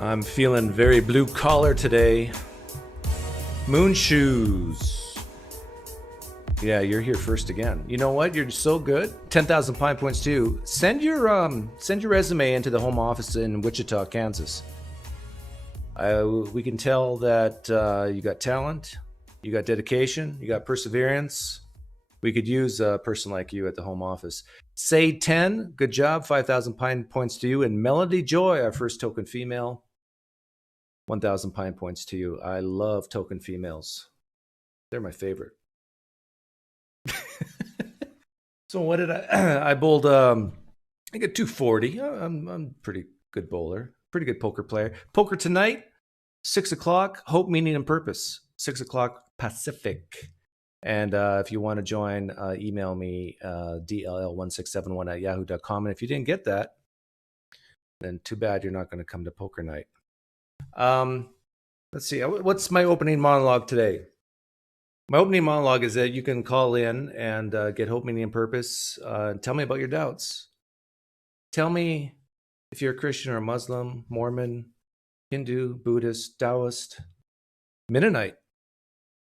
I'm feeling very blue collar today. Moon shoes. Yeah, you're here first again. You know what? You're so good. 10,000 Pine Points too. Send your resume into the home office in Wichita, Kansas. We can tell that you got talent, you got dedication, you got perseverance. We could use a person like you at the home office. Say 10, good job, 5,000 Pine Points to you. And Melody Joy, our first token female, 1,000 Pine Points to you. I love token females. They're my favorite. So what did I bowled? I got 240. I'm pretty good bowler, pretty good poker player. Poker tonight, 6 o'clock. Hope, meaning, and purpose. 6 o'clock Pacific. And if you want to join, email me dll1671@yahoo.com. And if you didn't get that, then too bad you're not going to come to poker night. Let's see. What's my opening monologue today? My opening monologue is that you can call in and get hope, meaning, and purpose. Tell me about your doubts. Tell me if you're a Christian or a Muslim, Mormon, Hindu, Buddhist, Taoist, Mennonite.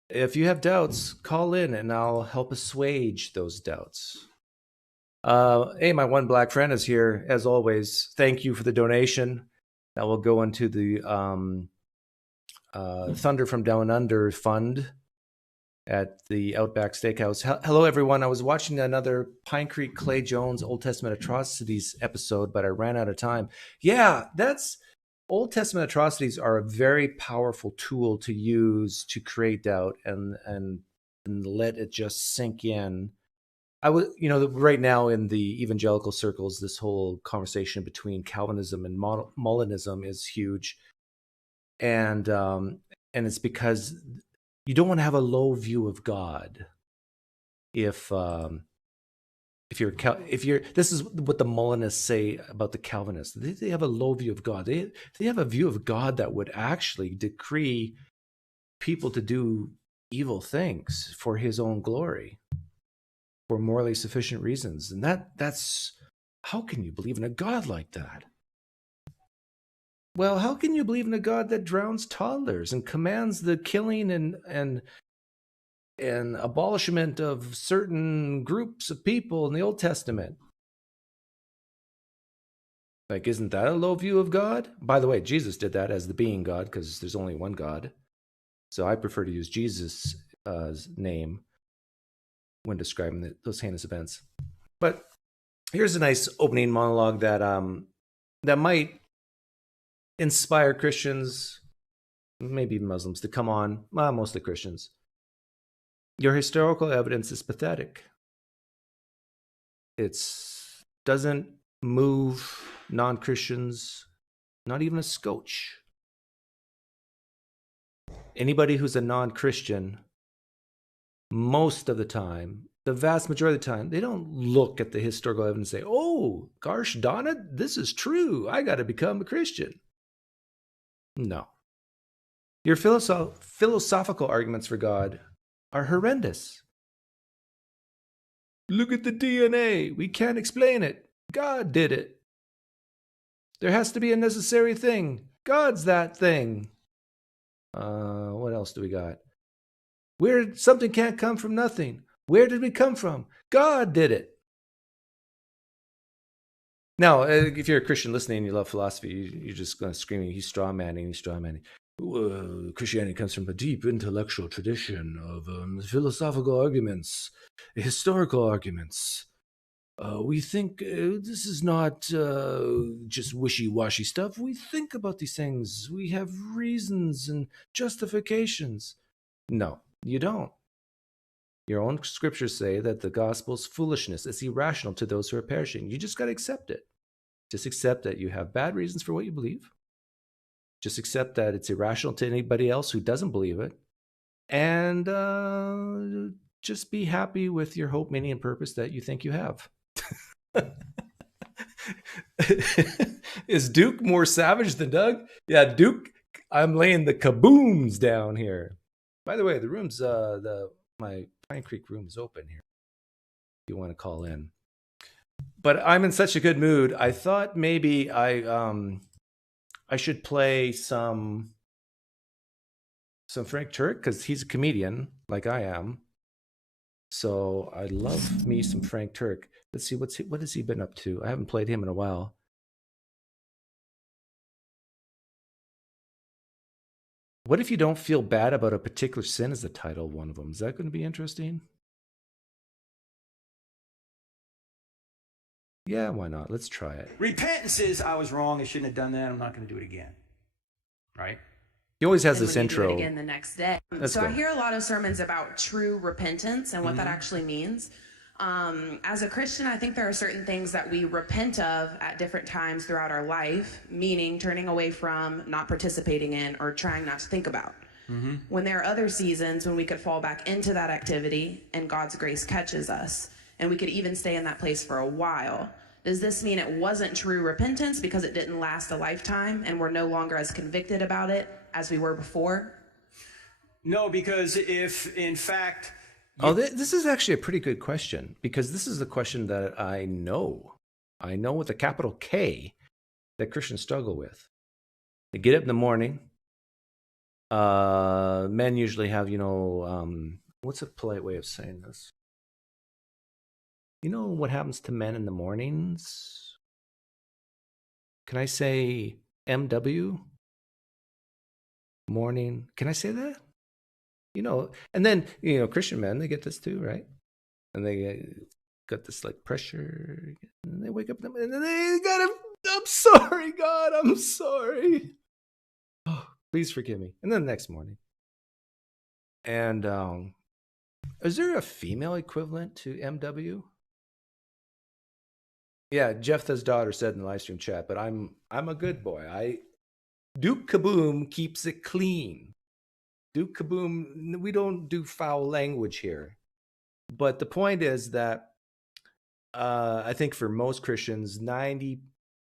If you have doubts, call in and I'll help assuage those doubts. Hey, my one black friend is here, as always. Thank you for the donation. That will go into the Thunder from Down Under Fund at the Outback Steakhouse. Hello, everyone. I was watching another PineCreek Clay Jones Old Testament Atrocities episode, but I ran out of time. Yeah, Old Testament atrocities are a very powerful tool to use to create doubt and let it just sink in. Right now in the evangelical circles, this whole conversation between Calvinism and Molinism is huge, and it's because you don't want to have a low view of God. If you're this is what the Molinists say about the Calvinists. They have a low view of God. They have a view of God that would actually decree people to do evil things for his own glory, for morally sufficient reasons. And that's how can you believe in a God like that? Well, how can you believe in a God that drowns toddlers and commands the killing and abolishment of certain groups of people in the Old Testament? Like, isn't that a low view of God? By the way, Jesus did that as the being God, because there's only one God. So I prefer to use Jesus' name when describing those heinous events. But here's a nice opening monologue that might inspire Christians, maybe even Muslims, to come on, mostly Christians. Your historical evidence is pathetic. It doesn't move non-Christians, not even a scotch. Anybody who's a non-Christian, most of the time, the vast majority of the time, they don't look at the historical evidence and say, oh, gosh darn it, this is true. I got to become a Christian. No. Your philosophical arguments for God are horrendous. Look at the DNA. We can't explain it. God did it. There has to be a necessary thing. God's that thing. What else do we got? Something can't come from nothing. Where did we come from? God did it. Now, if you're a Christian listening and you love philosophy, you're just going to scream, he's straw manning. Christianity comes from a deep intellectual tradition of philosophical arguments, historical arguments. We think this is not just wishy-washy stuff. We think about these things. We have reasons and justifications. No, you don't. Your own scriptures say that the gospel's foolishness is irrational to those who are perishing. You just got to accept it. Just accept that you have bad reasons for what you believe. Just accept that it's irrational to anybody else who doesn't believe it. And just be happy with your hope, meaning, and purpose that you think you have. Is Duke more savage than Doug? Yeah, Duke, I'm laying the Cabooms down here. By the way, the room's, my PineCreek room is open here if you want to call in. But I'm in such a good mood. I thought maybe I I should play some Frank Turek because he's a comedian like I am. So I love me some Frank Turek. Let's see what has he been up to. I haven't played him in a while. What if you don't feel bad about a particular sin as the title of one of them? Is that going to be interesting? Yeah, why not? Let's try it. Repentance is, I was wrong, I shouldn't have done that, I'm not going to do it again. Right? He always has And this when you intro. do it again the next day. Let's so go. I hear a lot of sermons about true repentance and what that actually means. As a Christian, I think there are certain things that we repent of at different times throughout our life, meaning turning away from, not participating in, or trying not to think about. When there are other seasons when we could fall back into that activity and God's grace catches us, and we could even stay in that place for a while. Does this mean it wasn't true repentance because it didn't last a lifetime and we're no longer as convicted about it as we were before? No, because if, in fact... This is actually a pretty good question, because this is the question that I know with a capital K that Christians struggle with. They get up in the morning. Men usually have, what's a polite way of saying this? You know what happens to men in the mornings? Can I say MW? Morning. Can I say that? And then, Christian men, they get this too, right? And they got this like pressure, and they wake up and then they got I'm sorry, God, I'm sorry. Oh, please forgive me. And then the next morning. And is there a female equivalent to MW? Yeah, Jephthah's daughter said in the live stream chat, but I'm a good boy. Duke Caboom keeps it clean. Duke Caboom, we don't do foul language here. But the point is that I think for most Christians, 90%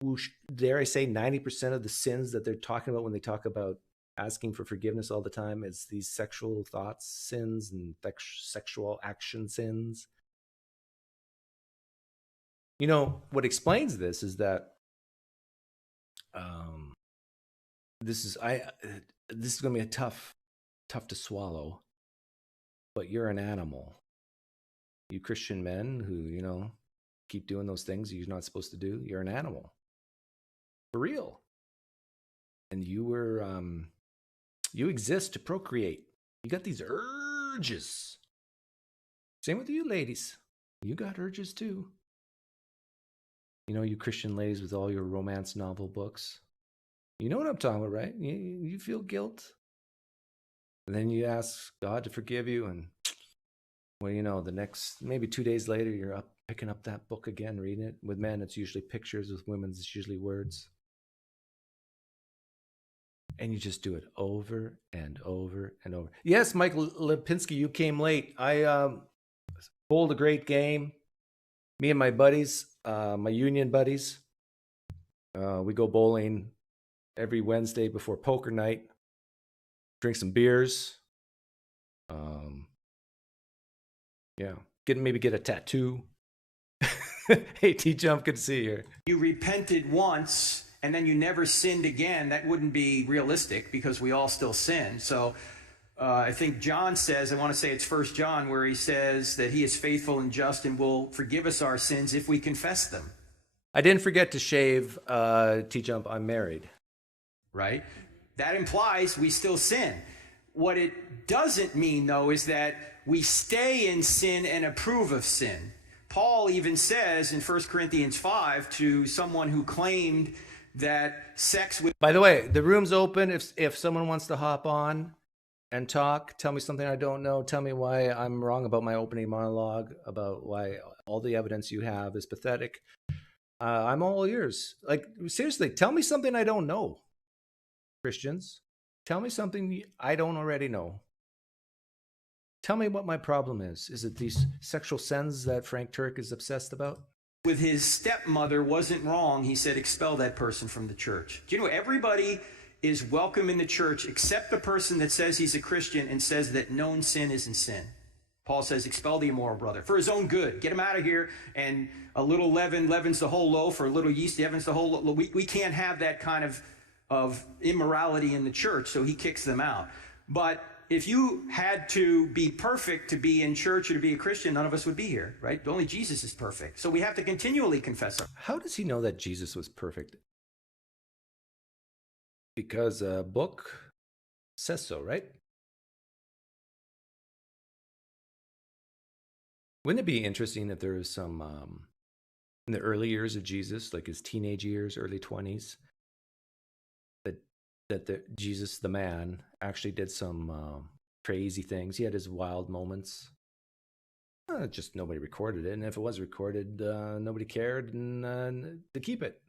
of the sins that they're talking about when they talk about asking for forgiveness all the time is these sexual thoughts sins and sexual action sins. What explains this is that this is going to be a tough to swallow, but you're an animal. You Christian men who, keep doing those things you're not supposed to do, you're an animal. For real. And you exist to procreate. You got these urges. Same with you ladies. You got urges too. You Christian ladies with all your romance novel books. You know what I'm talking about, right? You feel guilt. And then you ask God to forgive you, and the next, maybe 2 days later, you're up picking up that book again, reading it. With men, it's usually pictures. With women, it's usually words. And you just do it over and over and over. Yes, Mike Lipinski, you came late. I bowled a great game. Me and my buddies, my union buddies, we go bowling every Wednesday before poker night. Drink some beers. Maybe get a tattoo. Hey, T-Jump, good to see you here. You repented once and then you never sinned again. That wouldn't be realistic because we all still sin. So I think John says, I want to say it's 1 John, where he says that he is faithful and just and will forgive us our sins if we confess them. I didn't forget to shave, T-Jump. I'm married. Right? That implies we still sin. What it doesn't mean, though, is that we stay in sin and approve of sin. Paul even says in 1 Corinthians 5 to someone who claimed that sex with... By the way, the room's open. If someone wants to hop on and talk, tell me something I don't know, tell me why I'm wrong about my opening monologue, about why all the evidence you have is pathetic. I'm all ears. Like, seriously, tell me something I don't know. Christians, tell me something I don't already know. Tell me what my problem is. Is it these sexual sins that Frank Turek is obsessed about? With his stepmother wasn't wrong, he said, expel that person from the church. Do you know, everybody is welcome in the church except the person that says he's a Christian and says that known sin isn't sin. Paul says, expel the immoral brother for his own good. Get him out of here. And a little leaven leavens the whole loaf, or a little yeast leavens the whole loaf. We can't have that kind of of immorality in the church, so he kicks them out. But if you had to be perfect to be in church or to be a Christian, none of us would be here, right? Only Jesus is perfect. So we have to continually confess our. How does he know that Jesus was perfect? Because a book says so, right? Wouldn't it be interesting if there was some, in the early years of Jesus, like his teenage years, early 20s, that Jesus, the man, actually did some crazy things. He had his wild moments. Just nobody recorded it. And if it was recorded, nobody cared and to keep it.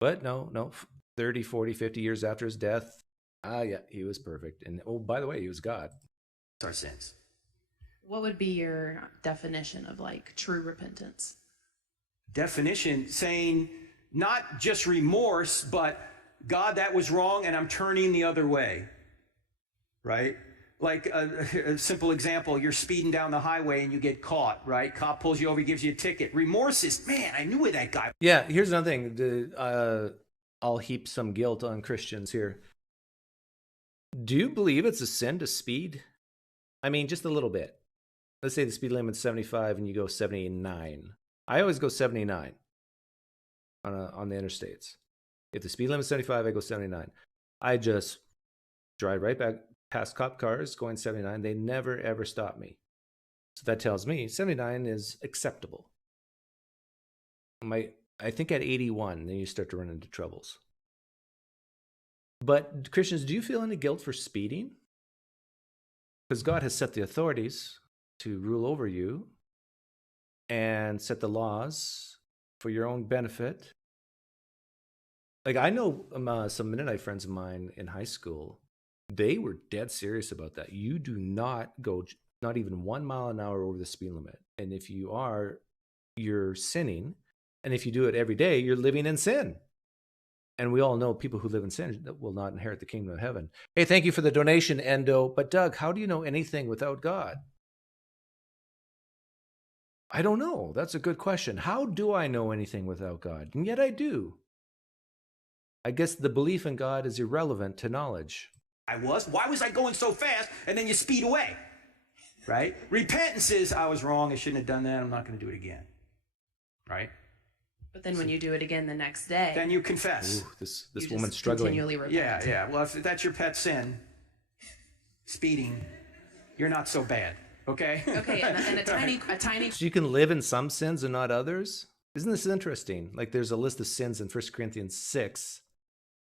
But no, 30, 40, 50 years after his death, yeah, he was perfect. And oh, by the way, he was God. Our sins. What would be your definition of like true repentance? Definition saying not just remorse, but God, that was wrong and I'm turning the other way, right? Like a simple example, you're speeding down the highway and you get caught, right? Cop pulls you over, gives you a ticket. Remorse is, man, I knew that guy. Yeah, here's another thing. I'll heap some guilt on Christians here. Do you believe it's a sin to speed? I mean, just a little bit. Let's say the speed limit's 75 and you go 79. I always go 79 on the interstates. If the speed limit's 75, I go 79. I just drive right back past cop cars going 79. They never, ever stop me. So that tells me 79 is acceptable. I think at 81, then you start to run into troubles. But Christians, do you feel any guilt for speeding? Because God has set the authorities to rule over you and set the laws for your own benefit. Like I know some Mennonite friends of mine in high school, they were dead serious about that. You do not go not even 1 mile an hour over the speed limit. And if you are, you're sinning. And if you do it every day, you're living in sin. And we all know people who live in sin will not inherit the kingdom of heaven. Hey, thank you for the donation, Endo. But Doug, how do you know anything without God? I don't know. That's a good question. How do I know anything without God? And yet I do. I guess the belief in God is irrelevant to knowledge. Why was I going so fast? And then you speed away, right? Repentance is, I was wrong. I shouldn't have done that. I'm not going to do it again, right? But then when you do it again the next day, then you confess. Ooh, this woman's struggling. Continually repent. Yeah. Well, if that's your pet sin, speeding, you're not so bad, okay? Okay, and a tiny. So you can live in some sins and not others? Isn't this interesting? Like there's a list of sins in 1 Corinthians 6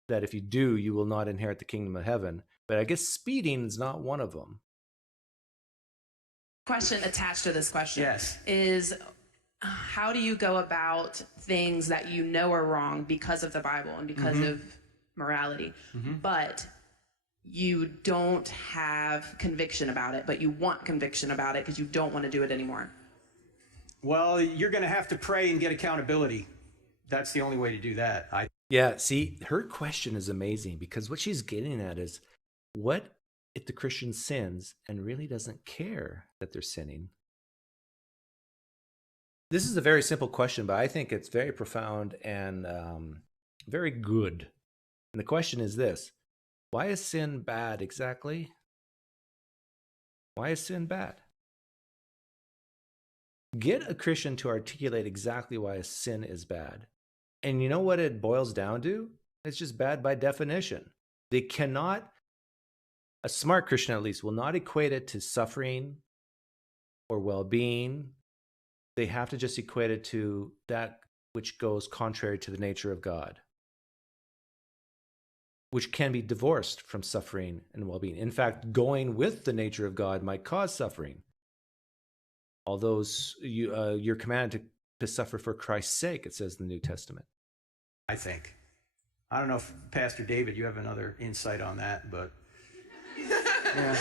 that if you do, you will not inherit the kingdom of heaven. But I guess speeding is not one of them. Question attached to this question is how do you go about things that you know are wrong because of the Bible and because of morality, but you don't have conviction about it, but you want conviction about it because you don't want to do it anymore? Well, you're going to have to pray and get accountability. That's the only way to do that. Yeah, see, her question is amazing because what she's getting at is, what if the Christian sins and really doesn't care that they're sinning? This is a very simple question, but I think it's very profound and very good. And the question is this: why is sin bad exactly? Why is sin bad? Get a Christian to articulate exactly why a sin is bad. And you know what it boils down to? It's just bad by definition. They cannot, a smart Christian at least, will not equate it to suffering or well-being. They have to just equate it to that which goes contrary to the nature of God, which can be divorced from suffering and well-being. In fact, going with the nature of God might cause suffering. Although you're commanded to suffer for Christ's sake, it says in the New Testament. I think. I don't know if, Pastor David, you have another insight on that, but yeah.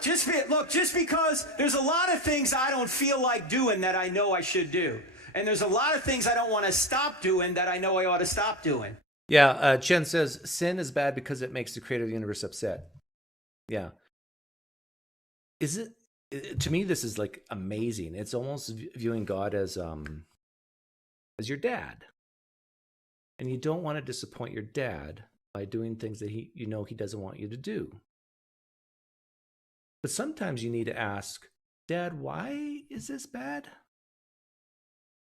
Just because there's a lot of things I don't feel like doing that I know I should do. And there's a lot of things I don't want to stop doing that I know I ought to stop doing. Yeah, Chen says, sin is bad because it makes the creator of the universe upset. Yeah. Is it, to me, this is like amazing. It's almost viewing God as your dad. and you don't want to disappoint your dad by doing things that he doesn't want you to do. But sometimes you need to ask, Dad, why is this bad?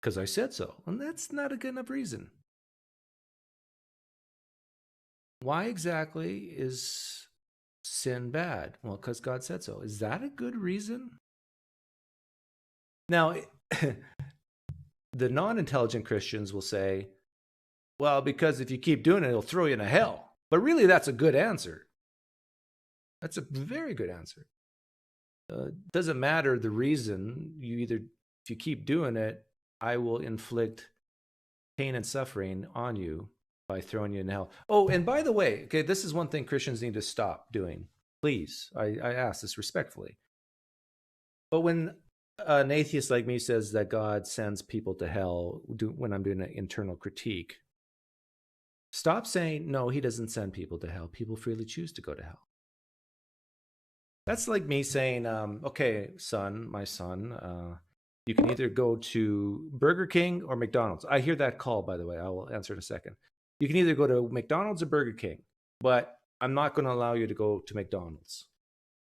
Because I said so. And that's not a good enough reason. Why exactly is sin bad? Well, because God said so. Is that a good reason? Now, the non-intelligent Christians will say, well, because if you keep doing it, it'll throw you into hell. But really, that's a good answer. That's a very good answer. Doesn't matter the reason. If you keep doing it, I will inflict pain and suffering on you by throwing you in hell. Oh, and by the way, okay, this is one thing Christians need to stop doing. Please, I ask this respectfully. But when an atheist like me says that God sends people to hell when I'm doing an internal critique, stop saying, no, he doesn't send people to hell. People freely choose to go to hell. That's like me saying, okay, my son, you can either go to Burger King or McDonald's. I hear that call, by the way. I will answer in a second. You can either go to McDonald's or Burger King, but I'm not going to allow you to go to McDonald's.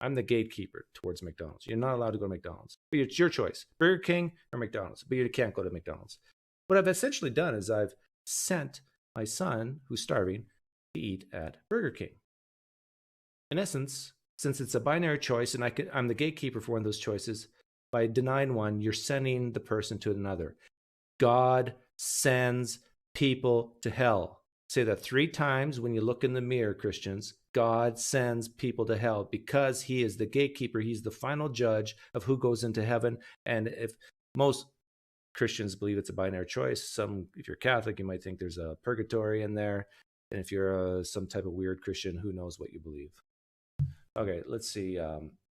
I'm the gatekeeper towards McDonald's. You're not allowed to go to McDonald's. But it's your choice, Burger King or McDonald's, but you can't go to McDonald's. What I've essentially done is I've sent my son, who's starving, to eat at Burger King. In essence, since it's a binary choice and I'm the gatekeeper for one of those choices, by denying one, you're sending the person to another. God sends people to hell. Say that 3 times when you look in the mirror, Christians. God sends people to hell because he is the gatekeeper. He's the final judge of who goes into heaven. And if most Christians believe it's a binary choice, if you're Catholic, you might think there's a purgatory in there. And if you're some type of weird Christian, who knows what you believe. Okay, let's see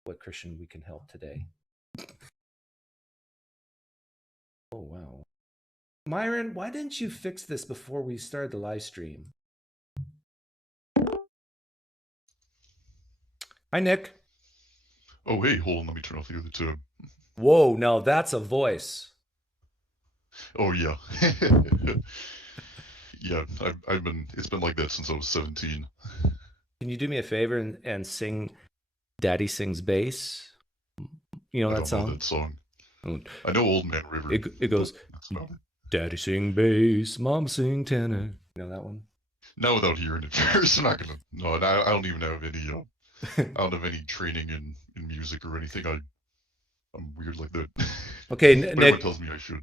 what Christian we can help today. Oh, wow. Myron, why didn't you fix this before we started the live stream? Hi, Nick. Oh, hey, hold on, let me turn off the other tab. Whoa, now that's a voice. Oh, yeah. Yeah, it's been like that since I was 17. Can you do me a favor and sing Daddy Sings Bass? You know that song? I don't know that song. I know Old Man River. It goes, Daddy sing bass, Mom sing tenor. You know that one? Not without hearing it first. I'm not gonna. No, I don't even have any. I don't have any training in music or anything. I'm weird like that. Okay, Nick. Everyone tells me I should.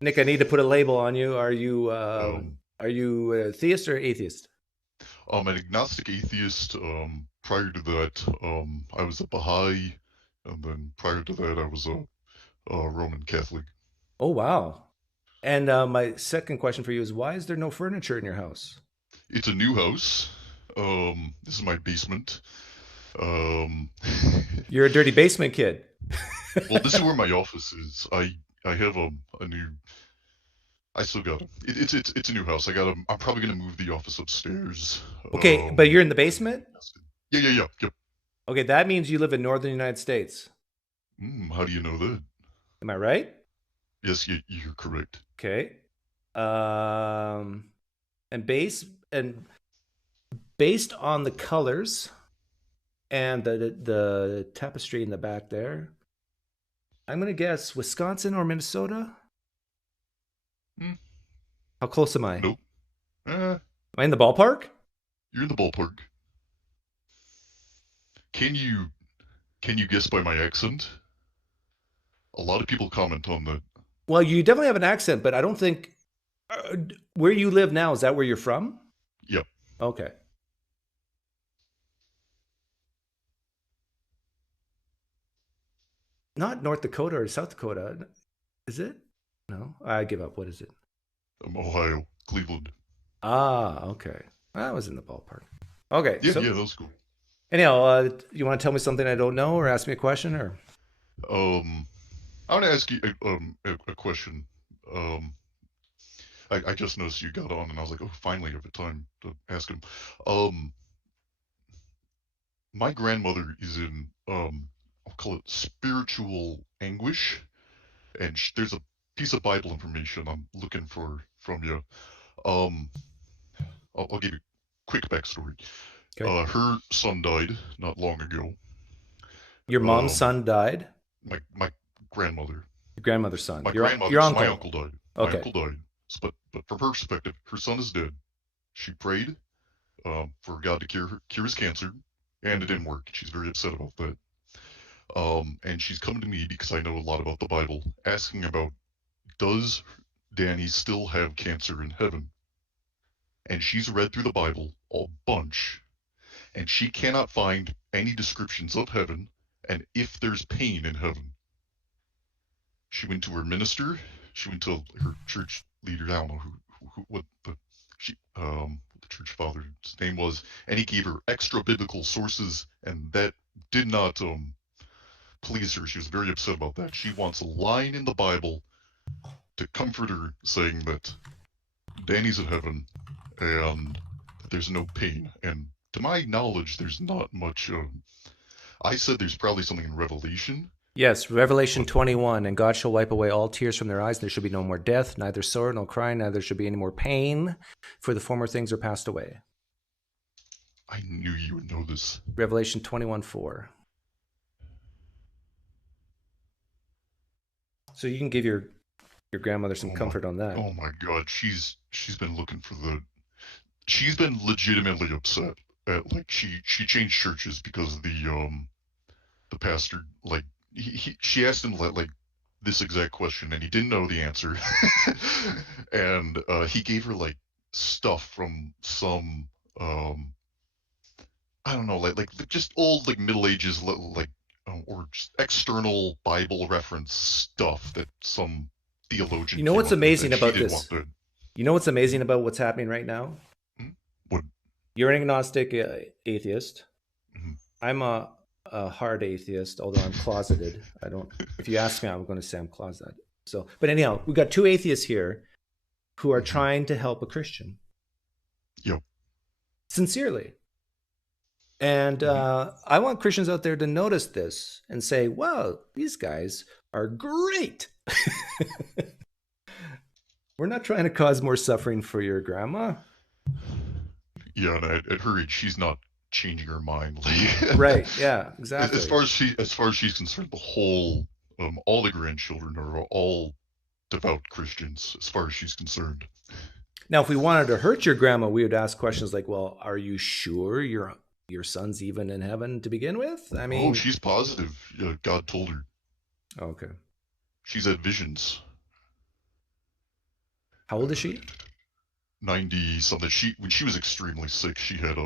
Nick, I need to put a label on you. Are you a theist or atheist? I'm an agnostic atheist. Prior to that, I was a Baha'i, and then prior to that, I was a Roman Catholic. Oh, wow. And my second question for you is, why is there no furniture in your house? It's a new house. This is my basement. You're a dirty basement kid. Well, this is where my office is. I have a new. I still got it. It's a new house. I'm probably gonna move the office upstairs. Okay, but you're in the basement? Yeah. Okay, that means you live in northern United States. How do you know that? Am I right? Yes, you're correct. Okay. And based on the colors and the tapestry in the back there, I'm gonna guess Wisconsin or Minnesota. How close am I? Nope. Am I in the ballpark? You're in the ballpark. Can you guess by my accent? A lot of people comment on that. Well, you definitely have an accent, but I don't think where you live now, is that where you're from? Yep. Okay. Not North Dakota or South Dakota, is it? No, I give up. What is it? Ohio, Cleveland. Ah, okay. I was in the ballpark. Okay. Yeah, that was cool. Anyhow, you want to tell me something I don't know, or ask me a question, or? I want to ask you a question. I just noticed you got on, and I was like, oh, finally, I have the time to ask him. My grandmother is in, I'll call it spiritual anguish, and there's a piece of Bible information I'm looking for from you. Um, I'll give you a quick backstory. Okay. Her son died not long ago. Your mom's son died. My grandmother, Your grandmother's son. my Your grandmother. So my uncle. uncle died. My Okay. uncle died. But from her perspective, her son is dead. She prayed for God to cure his cancer, and it didn't work. She's very upset about that. And she's come to me because I know a lot about the Bible, asking about, does Danny still have cancer in heaven? And she's read through the Bible a bunch, and she cannot find any descriptions of heaven and if there's pain in heaven. She went to her minister, she went to her church leader, I don't know what the church father's name was, and he gave her extra biblical sources, and that did not please her. She was very upset about that. She wants a line in the Bible to comfort her, saying that Danny's in heaven and there's no pain. And to my knowledge, there's not much. I said there's probably something in Revelation. Yes, Revelation 21, and God shall wipe away all tears from their eyes. There shall be no more death, neither sorrow, nor crying, neither shall be any more pain, for the former things are passed away. I knew you would know this. Revelation 21:4. So you can give your grandmother some comfort on that. Oh my God, she's been looking for she's been legitimately upset at, like, she changed churches because the pastor, like, she asked him like this exact question, and he didn't know the answer. And he gave her like stuff from some I don't know, like just old, like, Middle Ages, like, or just external Bible reference stuff that some theologian. You know what's amazing about this? You know what's amazing about what's happening right now? What? You're an agnostic atheist. Mm-hmm. I'm a hard atheist, although I'm closeted. I don't. If you ask me, I'm going to say I'm closeted. So, but anyhow, we've got two atheists here who are trying to help a Christian. Yep. Sincerely. And I want Christians out there to notice this and say, "Wow, these guys are great." We're not trying to cause more suffering for your grandma. Yeah, and at her age, she's not changing her mind. Like, right? Yeah, exactly. As far as she's concerned, the whole, all the grandchildren are all devout Christians, as far as she's concerned. Now, if we wanted to hurt your grandma, we would ask questions like, "Well, are you sure your son's even in heaven to begin with?" I mean, she's positive. God told her. Okay. She's had visions. How old is she? 90 something. When she was extremely sick, she had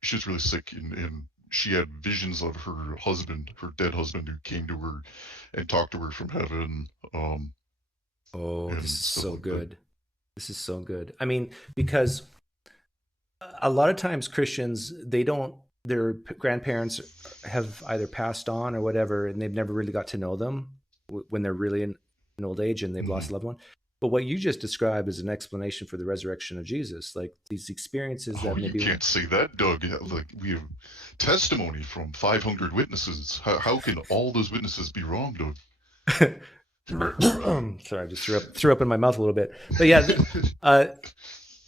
she was really sick, and she had visions of her husband, her dead husband, who came to her and talked to her from heaven. This is so good. This is so good. I mean, because a lot of times Christians, their grandparents have either passed on or whatever, and they've never really got to know them when they're really in an old age and they've lost a loved one. But what you just described is an explanation for the resurrection of Jesus, like these experiences that maybe... You can't say that, Doug. Like, we have testimony from 500 witnesses. How can all those witnesses be wrong, Doug? Sorry, I just threw up in my mouth a little bit. But yeah,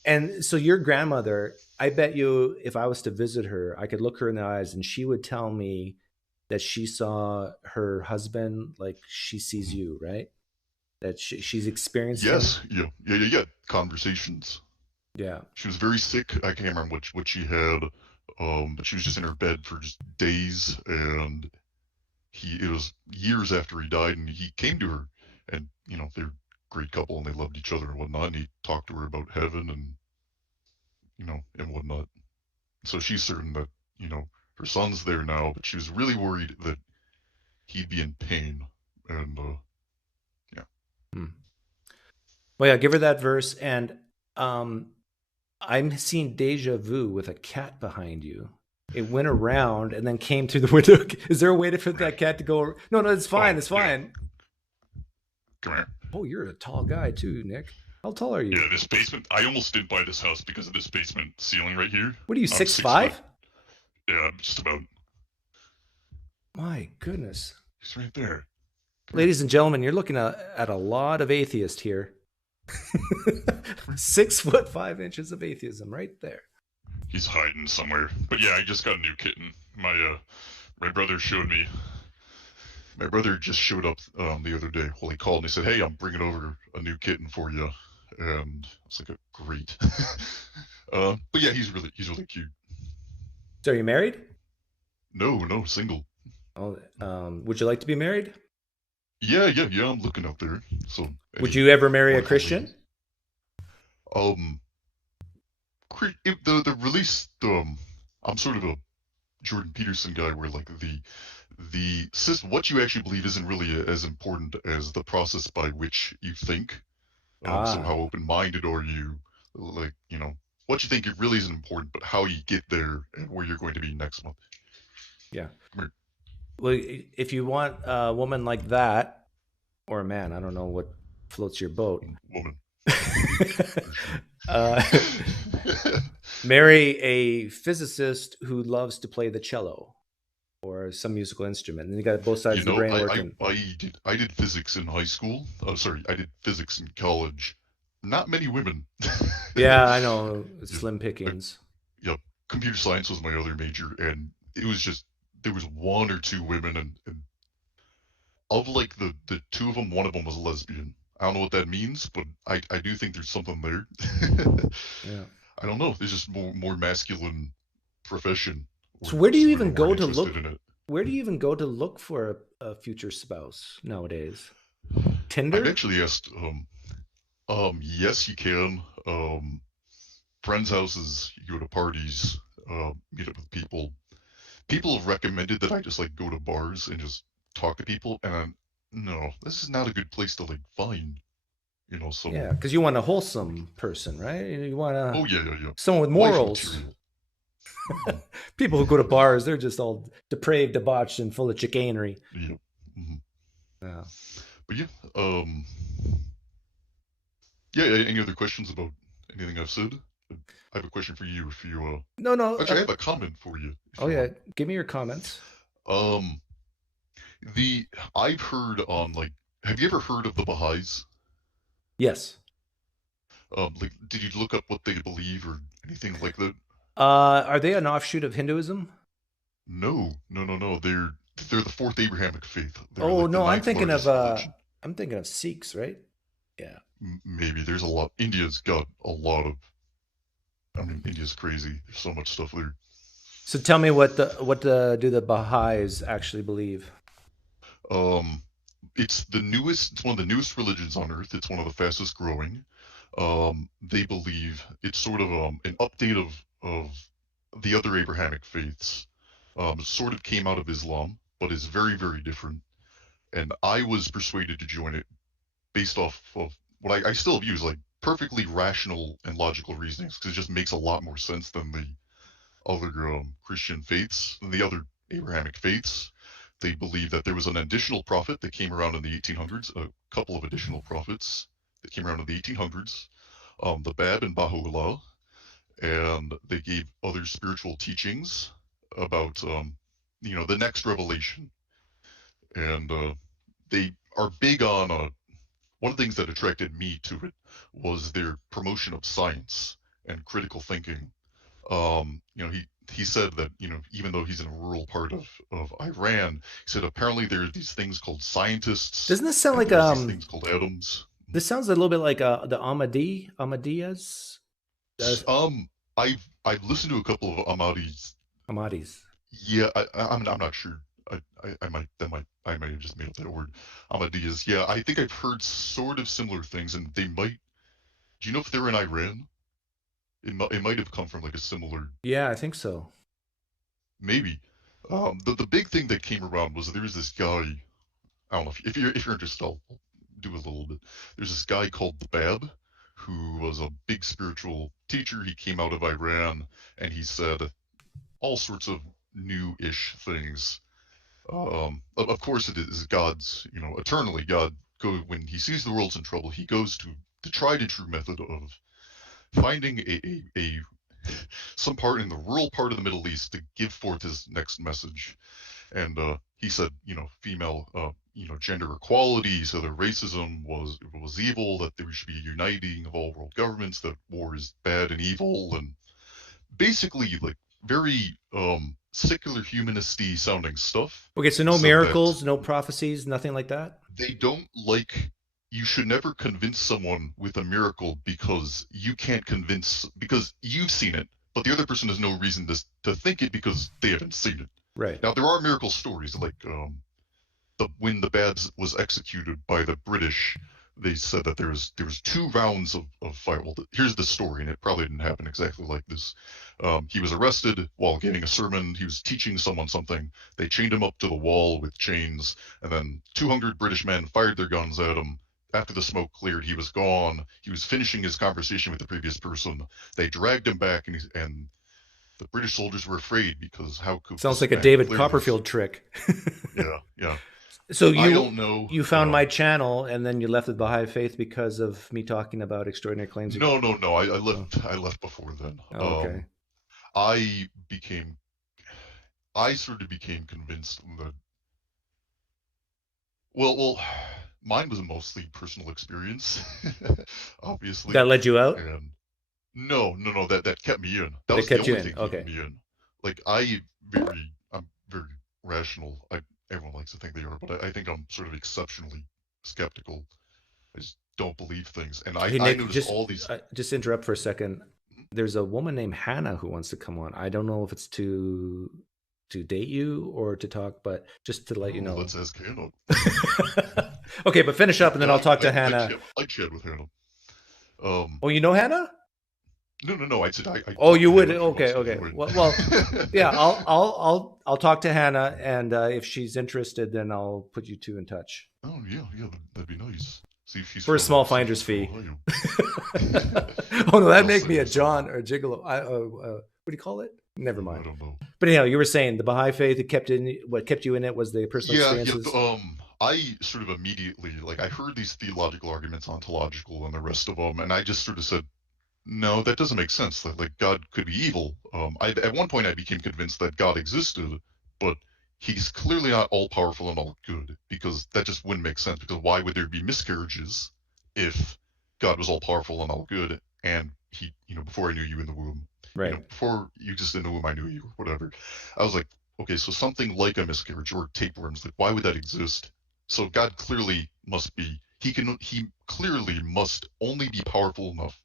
and so your grandmother, I bet you if I was to visit her, I could look her in the eyes and she would tell me that she saw her husband like she sees you, right? That she's experienced. Yes, yeah. Conversations. Yeah. She was very sick. I can't remember what she had. But she was just in her bed for just days, and it was years after he died, and he came to her, and they're a great couple, and they loved each other and whatnot. And he talked to her about heaven and whatnot. So she's certain that her son's there now, but she was really worried that he'd be in pain, and Well, yeah, give her that verse. And I'm seeing deja vu with a cat behind you. It went around and then came through the window. Is there a way for that cat to go? No, it's fine. It's fine. Come here. Oh, you're a tall guy too, Nick. How tall are you? Yeah, this basement. I almost didn't buy this house because of this basement ceiling right here. What are you, 6'5"? Yeah, just about. My goodness. He's right there. Ladies and gentlemen, you're looking at a lot of atheists here. 6'5" of atheism right there. He's hiding somewhere. But yeah, I just got a new kitten. My brother showed me. My brother just showed up the other day. Well, he called and he said, "Hey, I'm bringing over a new kitten for you," and I was like, "Great." But yeah, he's really cute. So are you married? No, single. Oh, would you like to be married? Yeah. I'm looking out there. So would you ever marry a Christian? Ladies? The release. I'm sort of a Jordan Peterson guy, where like the system, what you actually believe isn't really as important as the process by which you think. So how open-minded are you? Like, what you think it really isn't important, but how you get there and where you're going to be next month. Yeah. Come here. Well, if you want a woman like that, or a man, I don't know what floats your boat. Woman. Marry a physicist who loves to play the cello or some musical instrument, and you got both sides of the brain working. I did physics in high school. I did physics in college. Not many women. Yeah, I know. Slim pickings. Yeah, computer science was my other major, and it was just, there was one or two women, and of like the two of them, one of them was a lesbian. I don't know what that means, but I do think there's something there. Yeah. I don't know. There's just more masculine profession. So where do you even go to look? Where do you even go to look for a future spouse nowadays? Tinder? I've actually asked. Yes, you can. Friends' houses. You go to parties. Meet up with people. People have recommended that I just like go to bars and just talk to people, and no, this is not a good place to like find. Someone. Yeah, because you want a wholesome person, right? You want a yeah. someone with morals. People who go to bars, they're just all depraved, debauched, and full of chicanery. Yeah. Mm-hmm. Yeah. But yeah. Any other questions about anything I've said? I have a question for you. If you No. Actually, I have a comment for you. Yeah, give me your comments. I've heard on like, have you ever heard of the Baha'is? Yes. Like, did you look up what they believe or anything like that? Are they an offshoot of Hinduism? No. They're the fourth Abrahamic faith. I'm thinking of Sikhs, right? Yeah. Maybe there's a lot. India's got a lot of. I mean, India's crazy. There's so much stuff there. So tell me what do the Baha'is actually believe? It's the newest. It's one of the newest religions on earth. It's one of the fastest growing. They believe it's sort of an update of the other Abrahamic faiths. Sort of came out of Islam, but is very, very different. And I was persuaded to join it based off of what I still view as like perfectly rational and logical reasonings, because it just makes a lot more sense than the other Christian faiths, than the other Abrahamic faiths. They believe that there was an additional prophet that came around in the 1800s, a couple of additional prophets that came around in the 1800s, the Bab and Baha'u'llah, and they gave other spiritual teachings about, the next revelation. And they are big on, one of the things that attracted me to it was their promotion of science and critical thinking. He said that, even though he's in a rural part of Iran, he said apparently there are these things called scientists. Doesn't this sound like these things called atoms? This sounds a little bit like the Ahmadiyas. I've listened to a couple of Ahmadis. Yeah, I'm not sure. I might have just made up that word. Ahmadiyas. Yeah, I think I've heard sort of similar things, and they might. Do you know if they're in Iran? It might have come from like a similar. Yeah, I think so. Maybe. The big thing that came around was there was this guy. I don't know if you're interested. I'll do a little bit. There's this guy called the Bab, who was a big spiritual teacher. He came out of Iran, and he said all sorts of new-ish things. Of course, it is God's. Eternally, God when he sees the world's in trouble, he goes to the tried and true method of finding some part in the rural part of the Middle East to give forth his next message. And he said, female, gender equality, so that racism was evil, that there should be a uniting of all world governments, that war is bad and evil, and basically like very secular humanisty sounding stuff. Okay, so no So miracles, no prophecies, nothing like that? they don't like, you should never convince someone with a miracle because you can't convince, because you've seen it, but the other person has no reason to think it because they haven't seen it. Right. Now, there are miracle stories, like when the Bads was executed by the British, they said that there was 2 rounds of fire. Well, here's the story, and it probably didn't happen exactly like this. He was arrested while giving a sermon. He was teaching someone something. They chained him up to the wall with chains, and then 200 British men fired their guns at him. After the smoke cleared, he was gone. He was finishing his conversation with the previous person. They dragged him back, and the British soldiers were afraid because how could Sounds like a David Copperfield trick. Yeah. So I don't know. You found my channel and then you left the Baha'i faith because of me talking about extraordinary claims. No. I left before then. Oh, okay. I sort of became convinced that. Well, mine was mostly personal experience, obviously. That led you out? And no, that kept me in. That was the only thing keeping me in. Like I'm very rational. Everyone likes to think they are, but I think I'm sort of exceptionally skeptical. I just don't believe things, and I noticed all these. Just interrupt for a second. There's a woman named Hannah who wants to come on. I don't know if it's to date you or to talk, but just to let you know. Let's ask Hannah. Okay, but finish up, and then I'll talk to Hannah. I chat with Hannah. Oh, you know Hannah? No. I said I. Oh, you would? Okay. Well, yeah. I'll talk to Hannah, and if she's interested, then I'll put you two in touch. Oh yeah, that'd be nice. See if she's for a small finder's fee. Oh no, that'd make me a John or a gigolo. What do you call it? Never mind. I don't know. But anyhow, you were saying the Baha'i faith. What kept you in it was the personal experiences. Yeah. I sort of immediately, like, I heard these theological arguments, ontological, and the rest of them, and I just sort of said, no, that doesn't make sense. Like God could be evil. At one point I became convinced that God existed, but he's clearly not all powerful and all good, because that just wouldn't make sense. Because why would there be miscarriages if God was all powerful and all good? And he, before I knew you in the womb, right? Before you existed in the womb, I knew you, or whatever. I was like, okay, so something like a miscarriage or tapeworms, like, why would that exist? So God clearly must be. He clearly must only be powerful enough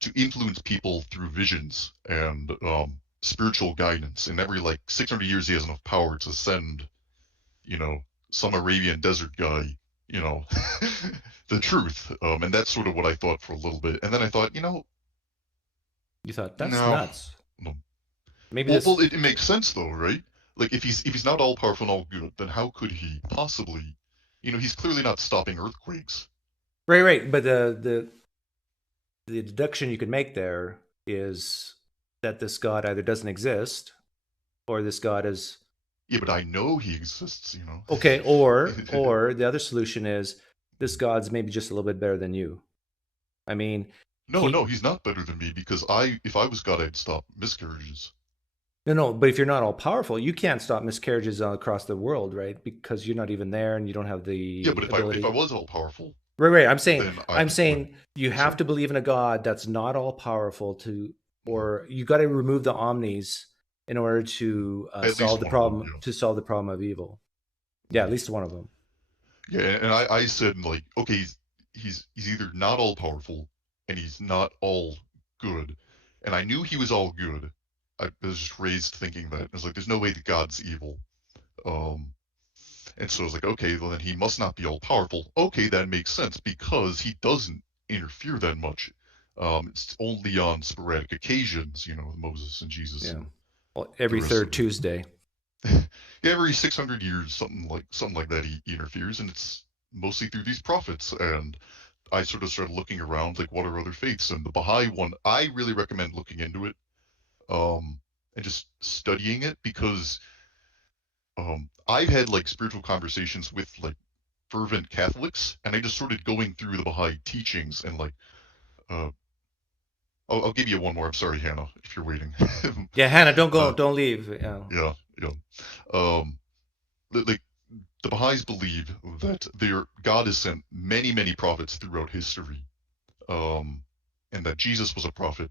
to influence people through visions and spiritual guidance. And every 600 years, he has enough power to send, some Arabian desert guy, the truth. And that's sort of what I thought for a little bit. And then I thought, you thought that's nuts. No. Maybe well, it makes sense though, right? Like if he's not all powerful and all good, then how could he possibly? He's clearly not stopping earthquakes. Right. But the deduction you could make there is that this God either doesn't exist or this God is... Yeah, but I know he exists, Okay, or the other solution is this God's maybe just a little bit better than you. I mean... No, he's not better than me, because if I was God, I'd stop miscarriages. No, but if you're not all powerful, you can't stop miscarriages across the world, right? Because you're not even there and you don't have the... Yeah, but if I was all powerful... Right. I'm saying you have to believe in a God that's not all powerful or you got to remove the omnis in order to solve the problem. Them, yeah. To solve the problem of evil. Yeah, at least one of them. Yeah, and I said okay, he's either not all powerful and he's not all good, and I knew he was all good. I was just raised thinking that. I was like, there's no way that God's evil. And so I was like, okay, well then he must not be all powerful. Okay, that makes sense because he doesn't interfere that much. It's only on sporadic occasions, with Moses and Jesus. Yeah. Well, every third Tuesday. Yeah, every 600 years, something like that, he interferes, and it's mostly through these prophets. And I sort of started looking around, like, what are other faiths? And the Baha'i one, I really recommend looking into it, and just studying it, because I've had spiritual conversations with fervent Catholics, and I just started going through the Baha'i teachings and I'll give you one more. I'm sorry, Hannah, if you're waiting. Yeah, Hannah, don't go, don't leave. Yeah. like the Baha'is believe that God has sent many, many prophets throughout history, and that Jesus was a prophet,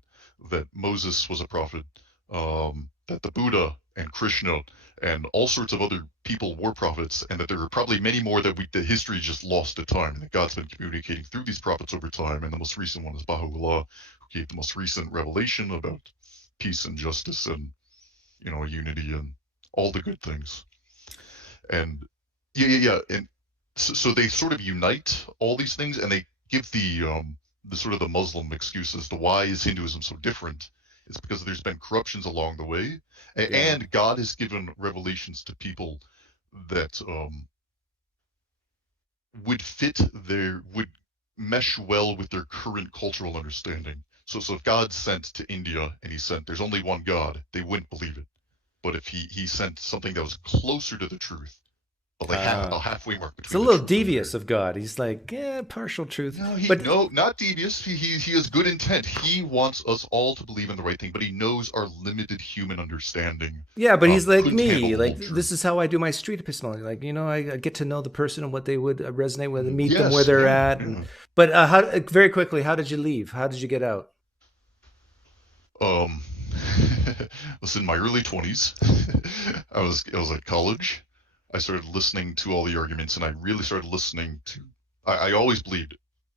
that Moses was a prophet, that the Buddha and Krishna and all sorts of other people were prophets, and that there are probably many more that history just lost to time, and that God's been communicating through these prophets over time. And the most recent one is Baha'u'llah, who gave the most recent revelation about peace and justice and unity and all the good things. And yeah. And so they sort of unite all these things, and they give the sort of the Muslim excuse as to why is Hinduism so different. It's because there's been corruptions along the way, and God has given revelations to people that would mesh well with their current cultural understanding. So if God sent to India and he sent there's only one God, they wouldn't believe it. But if he sent something that was closer to the truth, like a halfway mark between, it's a little devious of God. He's like, partial truth. No, not devious. He has good intent. He wants us all to believe in the right thing, but he knows our limited human understanding. Yeah, but he's like me. Like, this is how I do my street epistemology. Like, I get to know the person and what they would resonate with, and meet them where they're at. Yeah. But very quickly, how did you leave? How did you get out? Was in my early 20s. I was at college. I started listening to all the arguments, and I really started listening to. I always believed,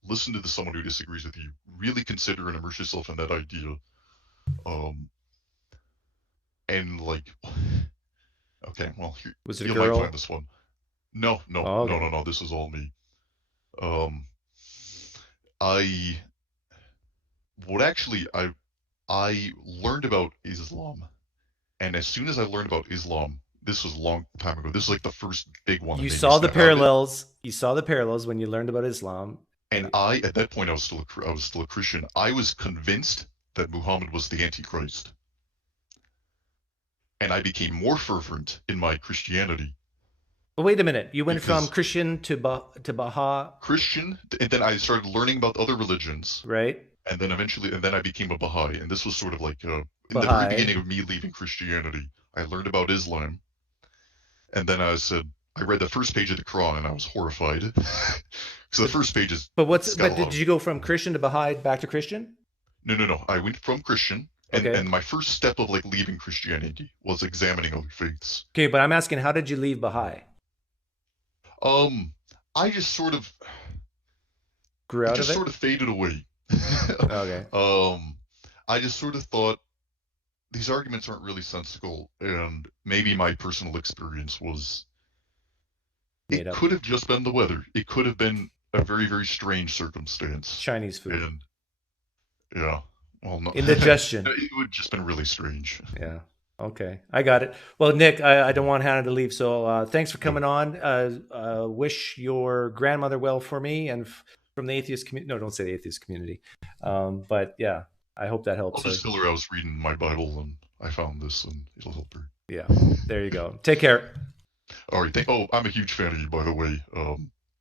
listen to someone who disagrees with you. Really consider and immerse yourself in that idea. And like, okay, well, was it you a girl? might find this one. No. This is all me. I learned about Islam, and as soon as I learned about Islam, this was a long time ago. This is like the first big one. You saw the parallels. You saw the parallels when you learned about Islam. And at that point, I was still a Christian. I was convinced that Muhammad was the Antichrist, and I became more fervent in my Christianity. But wait a minute. You went from Christian to Baha. Christian, and then I started learning about other religions. Right. And then eventually, I became a Baha'i. And this was sort of like in the very beginning of me leaving Christianity. I learned about Islam. And then I read the first page of the Quran, and I was horrified. So the first page is. But did you go from Christian to Baha'i back to Christian? No. I went from Christian, and my first step of like leaving Christianity was examining other faiths. Okay, but I'm asking, how did you leave Baha'i? I just sort of grew out of it. Just sort of faded away. Okay. I just sort of thought these arguments aren't really sensical, and maybe my personal experience was it could have just been the weather. It could have been a very, very strange circumstance. Chinese food. And yeah. Well, no. Indigestion. It would have just been really strange. Yeah. Okay. I got it. Well, Nick, I don't want Hannah to leave, so thanks for coming on. Wish your grandmother well for me and from the atheist community. No, don't say the atheist community. But yeah, I hope that helps. I'll just tell her I was reading my Bible and I found this, and it'll help her. Yeah. There you go. Take care. All right. I'm a huge fan of you, by the way.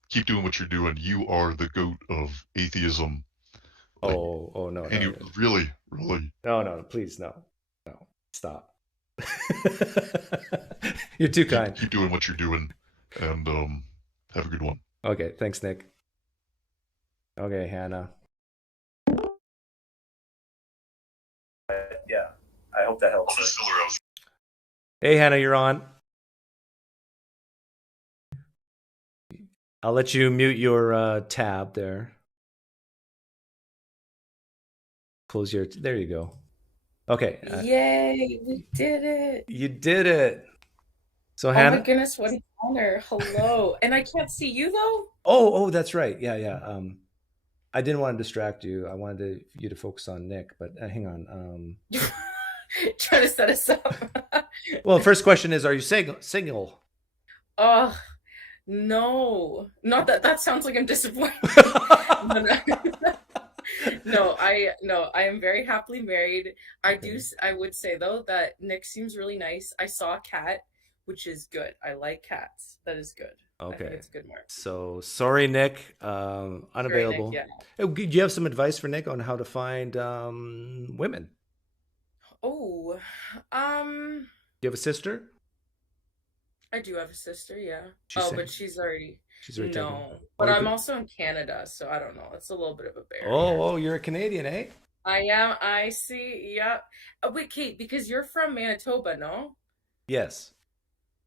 Keep doing what you're doing. You are the goat of atheism. Like, oh no. And no, you really. No, please, no. Stop. You're too kind. Keep doing what you're doing, and have a good one. Okay, thanks, Nick. Okay, Hannah. Yeah, I hope that helps. Hey, Hannah, you're on. I'll let you mute your tab there. Close your. There you go. Okay. Yay, we did it. You did it. So Hannah. Oh my goodness, what an honor. Hello. And I can't see you though? Oh, that's right. Yeah. I didn't want to distract you. I wanted you to focus on Nick, but hang on. Trying to set us up. Well, first question is, are you single? Oh, no. Not that sounds like I'm disappointed. No, I am very happily married. Okay. I would say though that Nick seems really nice. I saw a cat, which is good. I like cats. That is good. Okay. I think it's a good mark. So sorry, Nick. Unavailable. Nick, Do yeah. you have some advice for Nick on how to find women? Oh, Do you have a sister? I do have a sister, yeah. She's Oh, but saying she's already taken. no. Oh, But I'm also in Canada, so I don't know. It's a little bit of a barrier. oh, you're a Canadian, eh? I am, I see, yep. Wait, Kate, because you're from Manitoba, no? Yes.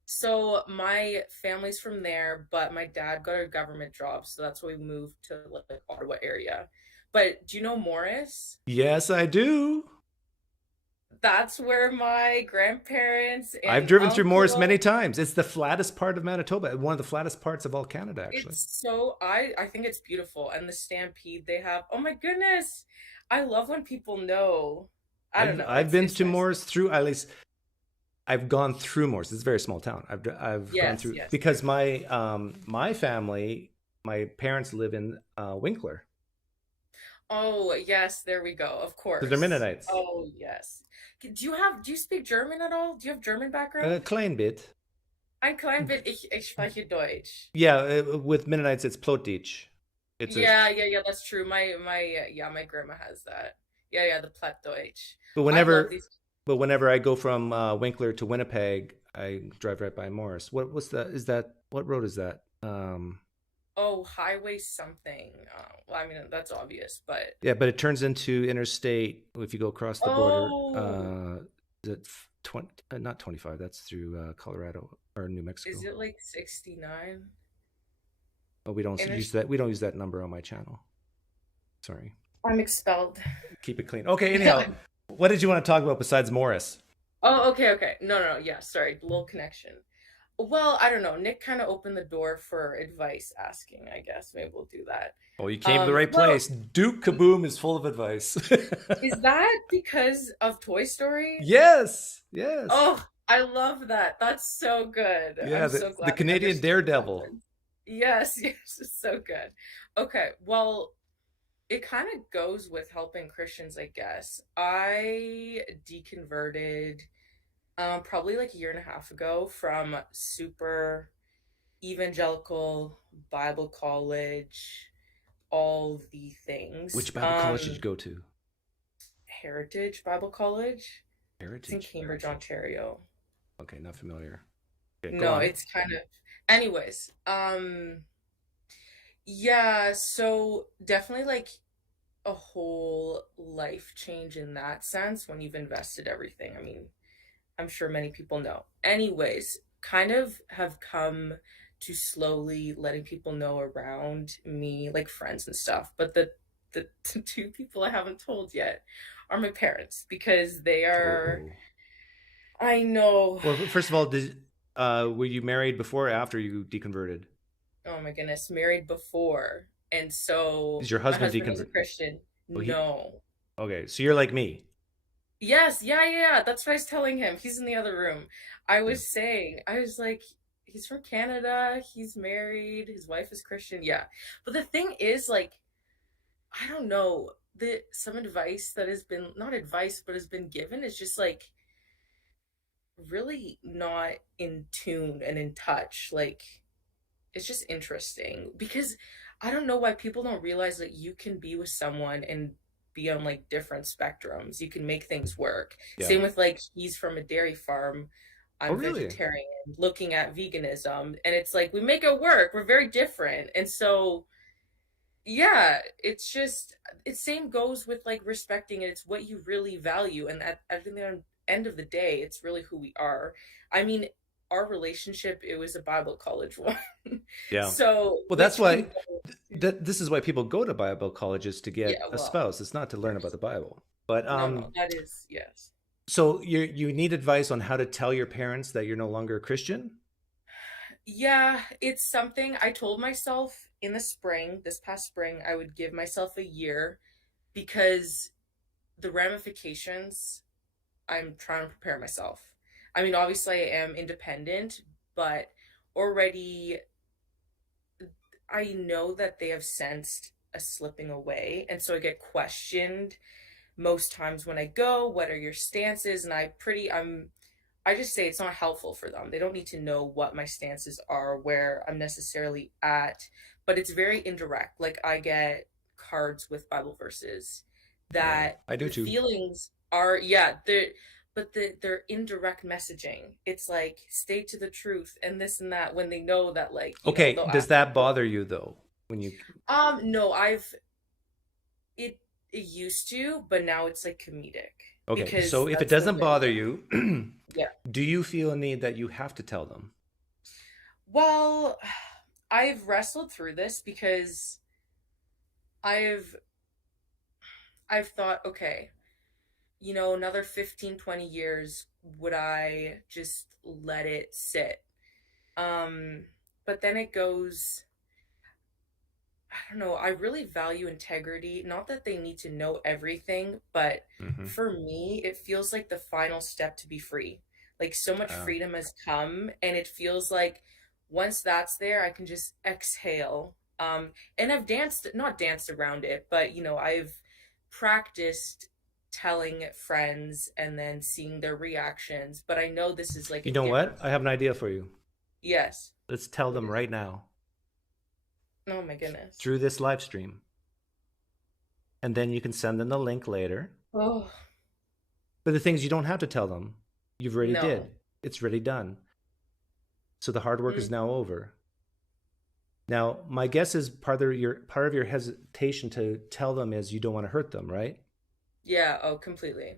So my family's from there, but my dad got a government job, so that's why we moved to like Ottawa area. But do you know Morris? Yes, I do. That's where my grandparents I've and driven through Morris many uncle. times. It's the flattest part of Manitoba, one of the flattest parts of all Canada, actually. It's so I think it's beautiful, and the stampede they have. Oh my goodness. I love when people know. I don't I've know. I've been It's to nice. Morris through at least I've gone through Morris. It's a very small town. I've gone Yes, through yes, because my family, my parents live in Winkler, oh, yes, there we go. Of so they're course. Mennonites. Oh, yes. Do you speak German at all? Do you have German background? Klein bit. Ein klein bit, ich spreche Deutsch. Yeah, with Mennonites it's Plotdeutsch. It's a Yeah, yeah, yeah, that's true. Yeah, my grandma has that. Yeah, yeah, the Plattdeutsch. but I love whenever these. but whenever I go from Winkler to Winnipeg, I drive right by Morris. What's that? Is that what road is that? Oh, highway something. Well, I mean, that's obvious, but Yeah, but it turns into interstate if you go across the border. oh, Is it 20, not 25, that's through Colorado or New is Mexico. it like 69? Oh, we don't Inter use that. We don't use that number on my channel. Sorry. I'm expelled. Keep it clean. Okay, anyhow, what did you want to talk about besides Morris? Oh, okay, okay. No, no, no. Yeah, sorry. Little connection. Well, I don't know. Nick kind of opened the door for advice asking, I guess. Maybe we'll do that. Oh, you came to the right Well, place. Duke Caboom is full of advice. is that because of Toy Story? Yes, yes. Oh, I love that. That's so good. Yeah, I'm the, so the glad I Canadian understood the Daredevil. reference. Yes, yes, it's so good. Okay, well, it kind of goes with helping Christians, I guess. I deconverted probably like a year and a half ago from super evangelical Bible college, all the things. Which Bible college did you go to? Heritage Bible College. It's in Heritage. Cambridge, Ontario. Okay, not familiar. Okay, go No, on. it's kind of anyways, yeah, so definitely like a whole life change in that sense when you've invested everything. I mean, I'm sure many people know. Anyways, kind of have come to slowly letting people know around me, like friends and stuff. But the two people I haven't told yet are my parents because they are, Oh. I know. Well, first of all, were you married before or after you deconverted? Oh my goodness, married before. And so Is your my husband husband was a deconverted? Christian. Oh, he. No. Okay, so you're like me. Yes, yeah, yeah, yeah. That's what I was telling him. He's in the other room. I Yeah. was saying, I was like, he's from Canada, he's married, his wife is Christian. Yeah. But the thing is, like, I don't know, the some advice that has been not advice, but has been given is just like really not in tune and in touch. Like it's just interesting because I don't know why people don't realize that you can be with someone and be on like different spectrums. You can make things work. Yeah. Same with like he's from a dairy farm. Oh, I'm really? vegetarian, looking at veganism, and it's like we make it work. We're very different. And so yeah, it's just it same goes with like respecting it. It's what you really value, and at the end of the day, it's really who we are. I mean, our relationship it was a Bible college one, Yeah. so Well, that's which can why go to this is why people go to Bible colleges to get yeah. a Well, spouse. It's not to of learn about course, the Bible. But no, no, that is yes. so you need advice on how to tell your parents that you're no longer a Christian? Yeah, it's something I told myself in the spring, this past spring, I would give myself a year because the ramifications I'm trying to prepare myself. I mean, obviously, I am independent, but already I know that they have sensed a slipping away. And so I get questioned most times when I go, what are your stances? And I just say it's not helpful for them. They don't need to know what my stances are, where I'm necessarily at, but it's very indirect. Like I get cards with Bible verses Yeah, that I do the too. feelings are, yeah, but they're indirect messaging. It's like, stay to the truth and this and that, when they know that, like, Okay, they'll does ask that you. bother you though? When you No, it it used to, but now it's like comedic, Okay, because so if it that's the doesn't way. bother you, Yeah. do you feel a need that you have to tell them? Well, I've wrestled through this because I've I've thought, okay, another 15, 20 years, would I just let it sit? Um, but then it goes, I don't know, I really value integrity. Not that they need to know everything, but Mm-hmm. for me, it feels like the final step to be free. Like, so much freedom has come, and it feels like once that's there, I can just exhale. And I've not danced around it, but I've practiced telling friends and then seeing their reactions. But I know this is like You a know what? different. I have an idea for you. Yes. Let's tell What them is right now it? Oh my goodness. through this live stream. And then you can send them the link later. Oh, But the things you don't have to tell them, you've already no. did. It's already done. So the hard work is Mm, now over. Now, my guess is part of your hesitation to tell them is you don't want to hurt them, right? yeah, oh, completely.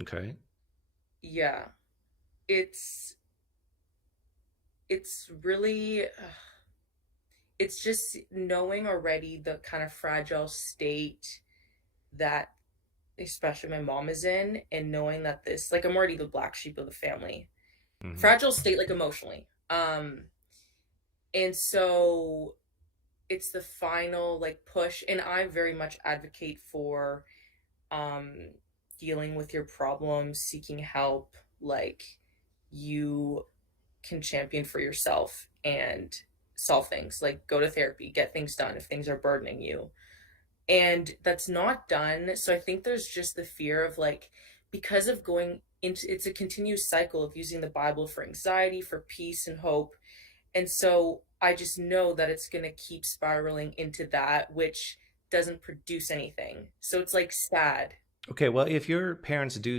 Okay. Yeah. It's it's really it's just knowing already the kind of fragile state that especially my mom is in, and knowing that this, like, I'm already the black sheep of the family. Mm-hmm. Fragile state, like, emotionally. And so it's the final, like, push, and I very much advocate for um dealing with your problems, seeking help, like, you can champion for yourself and solve things, like go to therapy, get things done if things are burdening you. And that's not done. So I think there's just the fear of, like, because of going into, it's a continuous cycle of using the Bible for anxiety, for peace and hope. And so I just know that it's going to keep spiraling into that, which doesn't produce anything. So it's like sad. Okay, well, if your parents do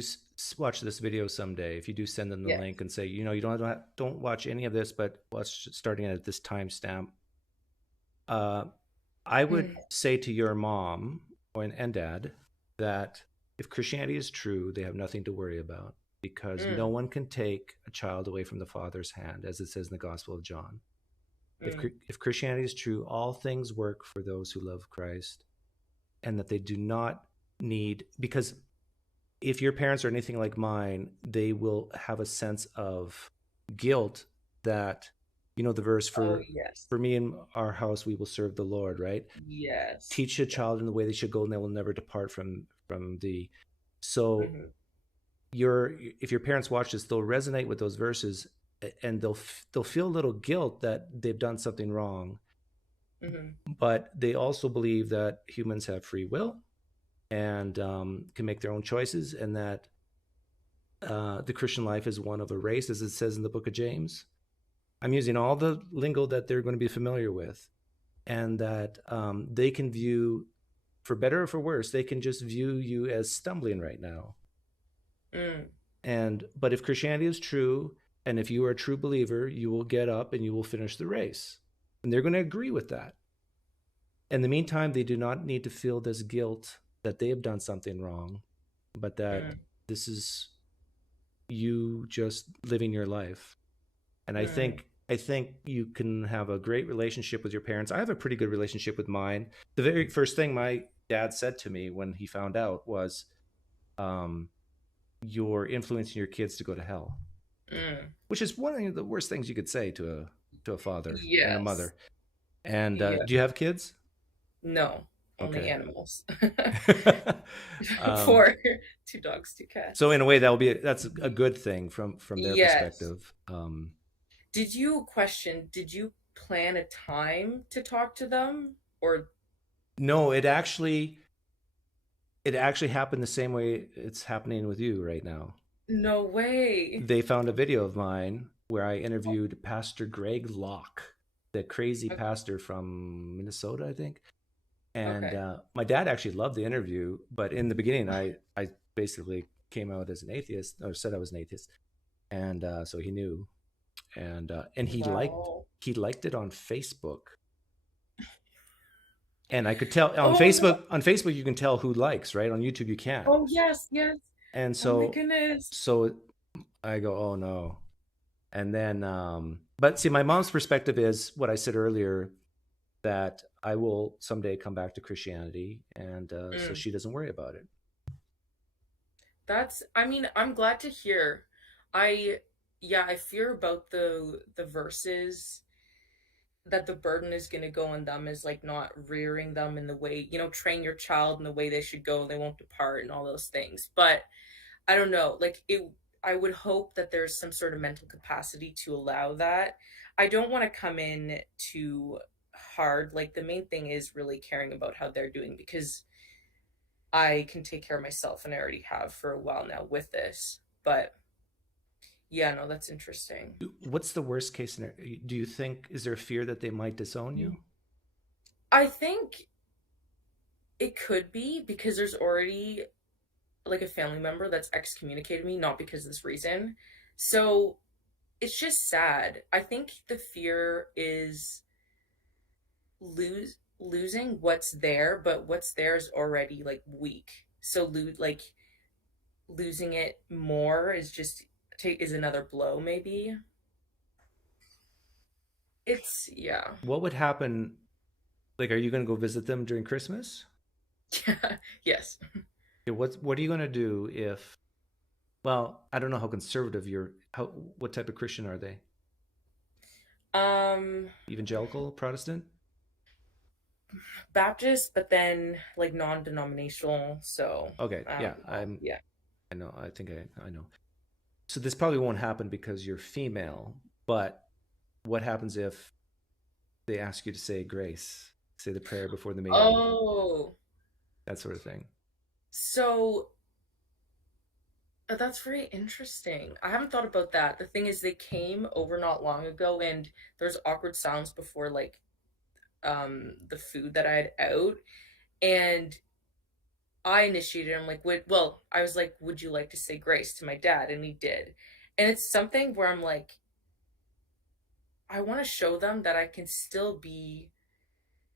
watch this video someday, if you do send them the Yeah. link and say, you don't watch any of this, but watch starting at this timestamp, I would Mm. say to your mom and dad that if Christianity is true, they have nothing to worry about because no Mm. one can take a child away from the Father's hand, as it says in the Gospel of John. Mm. If Christianity is true, all things work for those who love Christ, and that they do not need, because if your parents are anything like mine, they will have a sense of guilt that, the verse Oh, for yes. me and our house we will serve the Lord, right? Yes. Teach a child in the way they should go, and they will never depart from thee. So Hmm. if your parents watch this, they'll resonate with those verses, and they'll feel a little guilt that they've done something wrong, Hmm. but they also believe that humans have free will and can make their own choices, and that the Christian life is one of a race, as it says in the book of James. I'm using all the lingo that they're going to be familiar with, and that they can view, for better or for worse, they can just view you as stumbling right now. Mm. But if Christianity is true, and if you are a true believer, you will get up and you will finish the race. And they're going to agree with that. In the meantime, they do not need to feel this guilt that they have done something wrong, but that Mm. this is you just living your life. And I Mm. think you can have a great relationship with your parents. I have a pretty good relationship with mine. The very first thing my dad said to me when he found out was, "You're influencing your kids to go to hell," Mm. which is one of the worst things you could say to a father and a Yes. mother. And Yeah. do you have kids? No, only Okay. animals. um, For two dogs, two so cats. in a way, that's a good thing from their Yes. perspective. Did you plan a time to talk to them? Or No, it actually happened the same way it's happening with you right now. no way? They found a video of mine where I interviewed Pastor Greg Locke, the crazy Okay. pastor from Minnesota, I think. And Okay. my dad actually loved the interview, but in the beginning, I basically came out as an atheist, or said I was an atheist, and so he knew, and Wow. he liked it on Facebook, and I could tell on Oh no. Facebook you can tell who likes, right? On YouTube you can't, Oh yes, yes. and Oh my so goodness. so I go, oh no, and then but see, my mom's perspective is what I said earlier, that I will someday come back to Christianity, and so Mm. she doesn't worry about it. That's, I mean, I'm glad to hear. I Yeah, I fear about the verses that the burden is going to go on them, is like not rearing them in the way, train your child in the way they should go, they won't depart, and all those things. But I don't know, like it, I would hope that there's some sort of mental capacity to allow that. I don't want to come in too hard. Like the main thing is really caring about how they're doing, because I can take care of myself and I already have for a while now with this. But yeah, no, that's interesting. What's the worst case scenario? Do you think, is there a fear that they might disown you? I think it could be because there's already like a family member that's excommunicated me, not because of this reason. So it's just sad. I think the fear is losing what's there, but what's there is already like weak. So losing it more is just is another blow maybe. It's yeah. What would happen? Like, are you going to go visit them during Christmas? Yes. Okay, what are you going to do if? Well, I don't know how conservative you're. How What type of Christian are they? Um Evangelical, Protestant? Baptist, but then like non-denominational, so Okay, I yeah, don't know. Yeah. I know. I think I know. So this probably won't happen because you're female. But what happens if they ask you to say grace, say the prayer before the meal, Oh, that sort of thing? so that's very interesting. I haven't thought about that. The thing is, they came over not long ago, and there's awkward sounds before like the food that I had out, and I initiated. I'm like, well, I was like, would you like to say grace to my dad? And he did. And it's something where I'm like, I want to show them that I can still be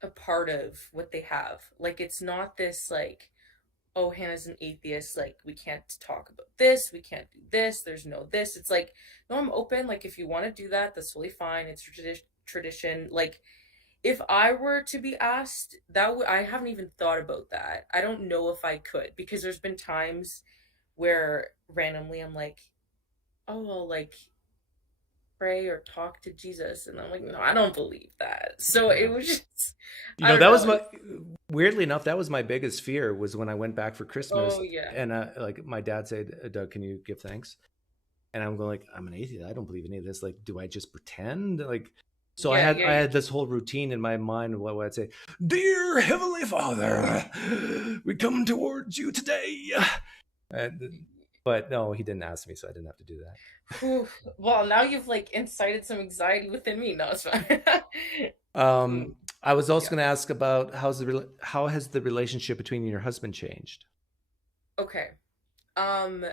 a part of what they have. Like, it's not this like, oh, Hannah's an atheist, like we can't talk about this, we can't do this, there's no this. It's like, no, I'm open. Like, if you want to do that, that's totally fine. It's tradition. Like, if I were to be asked, I haven't even thought about that. I don't know if I could, because there's been times where randomly I'm like, oh, well, like pray or talk to Jesus, and I'm like, no, I don't believe that. So it Yeah. was just, You I know, don't that know. was my weirdly enough, that was my biggest fear, was when I went back for Christmas, Oh yeah, and like my dad said, Doug, can you give thanks? And I'm going like, I'm an atheist. I don't believe any of this. Like, do I just pretend? Like, so yeah, yeah, I yeah. had this whole routine in my mind of what I'd say, Dear Heavenly Father, we come towards you today. And, but no, he didn't ask me, so I didn't have to do that. Whew. Well, now you've like incited some anxiety within me. No, it's fine. Mm, I was also yeah. going to ask about how has the relationship between you and your husband changed? Okay. Um,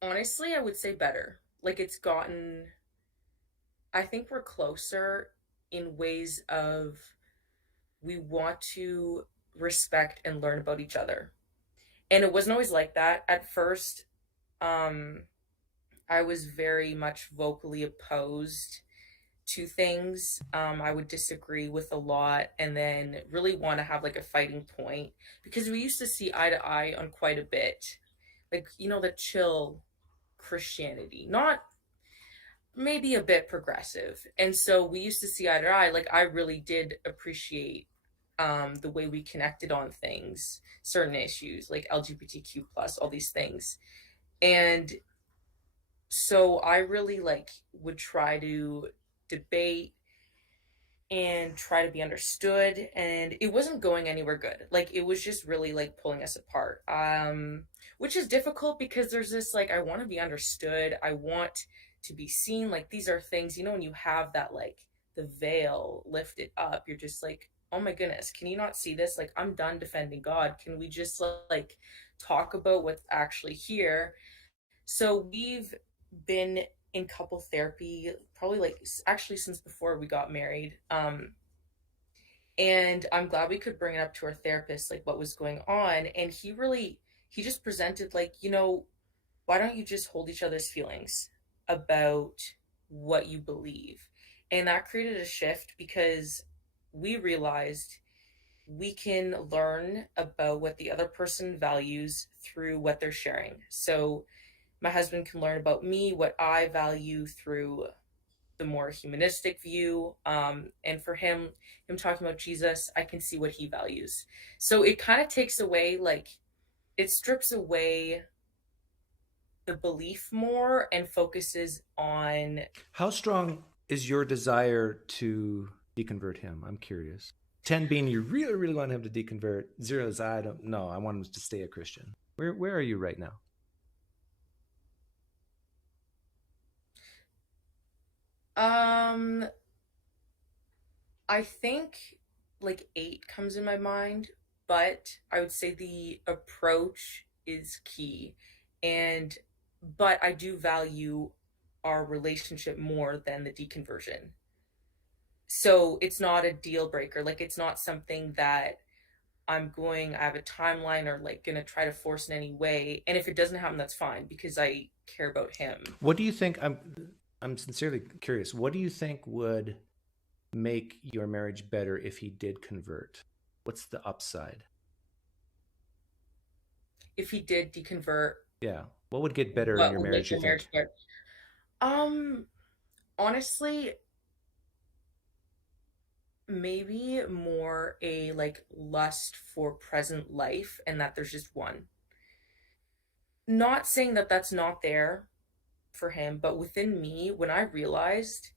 Honestly, I would say better. Like it's gotten, I think we're closer in ways of we want to respect and learn about each other. And it wasn't always like that. At first, um, I was very much vocally opposed to things. I would disagree with a lot and then really want to have like a fighting point, because we used to see eye to eye on quite a bit. Like, the chill Christianity, not maybe a bit progressive. And so we used to see eye to eye. Like, I really did appreciate the way we connected on things, certain issues like LGBTQ plus, all these things. And so I really like would try to debate and try to be understood, and it wasn't going anywhere good. Like it was just really like pulling us apart, which is difficult because there's this like, I want to be understood, I want to be seen. Like these are things, when you have that like the veil lifted up, you're just like, oh my goodness, can you not see this? Like, I'm done defending God. Can we just like talk about what's actually here? So we've been in couple therapy probably like actually since before we got married. And I'm glad we could bring it up to our therapist, like what was going on. And he just presented, like, why don't you just hold each other's feelings about what you believe? And that created a shift because we realized we can learn about what the other person values through what they're sharing. So my husband can learn about me, what I value through the more humanistic view. And for him talking about Jesus, I can see what he values. So it kind of takes away, like, it strips away the belief more and focuses on. How strong is your desire to deconvert him? I'm curious. 10 being you really, really want him to deconvert. 0 is I don't know. I want him to stay a Christian. Where are you right now? I think like 8 comes in my mind, but I would say the approach is key. And but I do value our relationship more than the deconversion. So it's not a deal breaker. Like, it's not something that I have a timeline or like gonna try to force in any way. And if it doesn't happen, that's fine because I care about him. What do you think? I'm sincerely curious. What do you think would make your marriage better if he did convert? What's the upside? If he did deconvert, Yeah. What would get better in what your would make marriage, you the think? marriage better? Um, Honestly, maybe more a like lust for present life and that there's just one. Not saying that that's not there for him, but within me, when I realized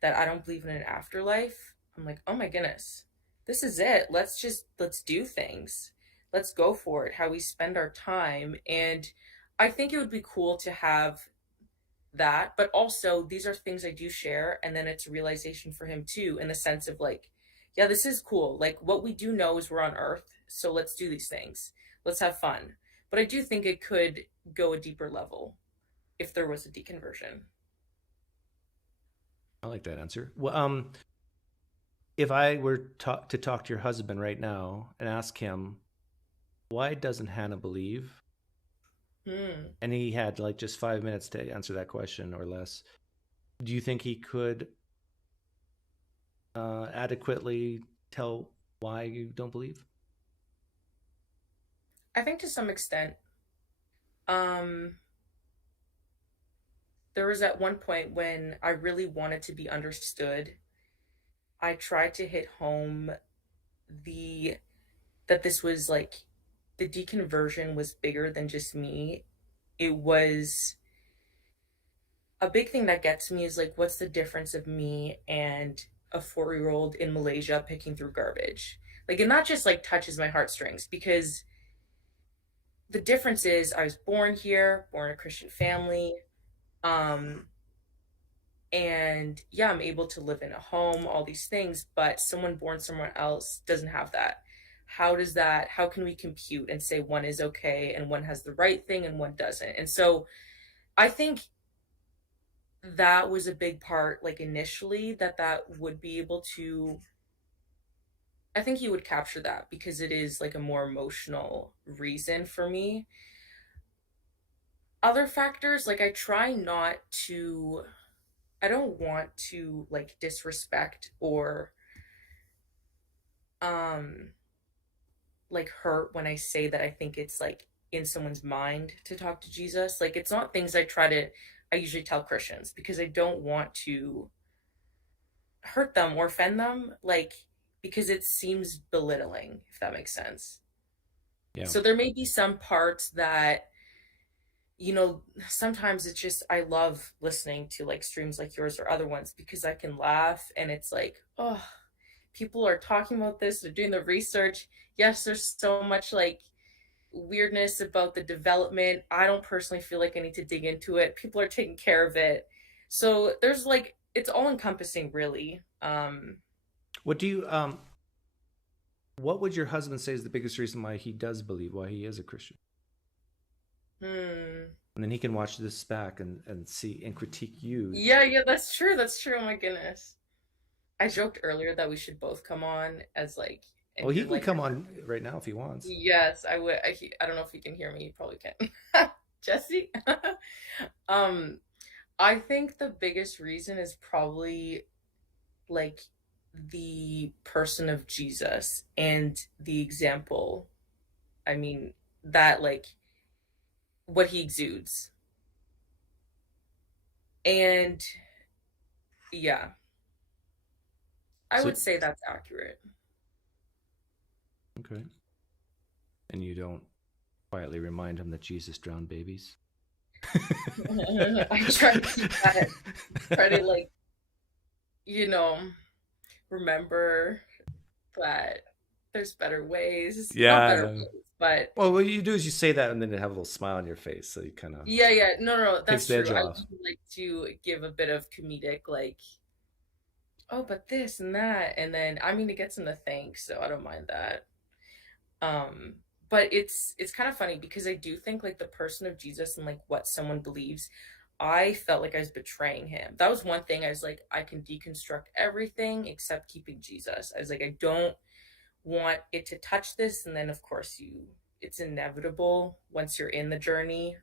that I don't believe in an afterlife, I'm like, oh my goodness, this is it. Let's do things. Let's go for it. How we spend our time. And I think it would be cool to have that, but also these are things I do share. And then it's a realization for him too, in the sense of like, yeah, this is cool. Like, what we do know is we're on Earth. So let's do these things. Let's have fun. But I do think it could go a deeper level if there was a deconversion. I like that answer. Well, if I were to talk to your husband right now and ask him, why doesn't Hannah believe? And he had like just 5 minutes to answer that question or less. Do you think he could adequately tell why you don't believe? I think to some extent, um, there was at one point when I really wanted to be understood. I tried to hit home the that this was like the deconversion was bigger than just me. It was a big thing that gets me is like, what's the difference of me and a 4-year old in Malaysia picking through garbage? Like, and that just like touches my heartstrings because the difference is I was born here, born in a Christian family. Um, and yeah, I'm able to live in a home, all these things, but someone born somewhere else doesn't have that. How can we compute and say one is okay and one has the right thing and one doesn't? And so I think that was a big part, like initially, that would be able to, I think he would capture that because it is like a more emotional reason for me. Other factors, like I don't want to like disrespect or um like hurt when I say that I think it's like in someone's mind to talk to Jesus. Like, it's not things I usually tell Christians because I don't want to hurt them or offend them, like, because it seems belittling, if that makes sense. Yeah. So there may be some parts that, sometimes it's just, I love listening to like streams like yours or other ones because I can laugh and it's like, oh, people are talking about this, they're doing the research. Yes, there's so much like weirdness about the development. I don't personally feel like I need to dig into it. People are taking care of it. So there's like, it's all encompassing really. What do you what would your husband say is the biggest reason why he does believe, why he is a Christian? Hmm. And then he can watch this back and see and critique you. Yeah, that's true. That's true. Oh my goodness. I joked earlier that we should both come on as like Well, he can like come on right now if he wants. yes, I would. I don't know if he can hear me. He probably can. Jesse. um, I think the biggest reason is probably like the person of Jesus and the example. I mean, that like what he exudes. And yeah, I So would say that's accurate. okay, and you don't quietly remind him that Jesus drowned babies. I try to keep that, try to like, you know, remember that there's better ways. Yeah, Not I better know. ways, but Well, what you do is you say that and then you have a little smile on your face, so you kind of yeah. No, takes that's the edge true. I off. usually like to give a bit of comedic, like, oh, but this and that, and then I mean it gets in the thanks, so I don't mind that. Um, but it's kind of funny because I do think like the person of Jesus and like what someone believes, I felt like I was betraying him. That was one thing I was like, I can deconstruct everything except keeping Jesus. I was like, I don't want it to touch this, and then of course it's inevitable once you're in the journey.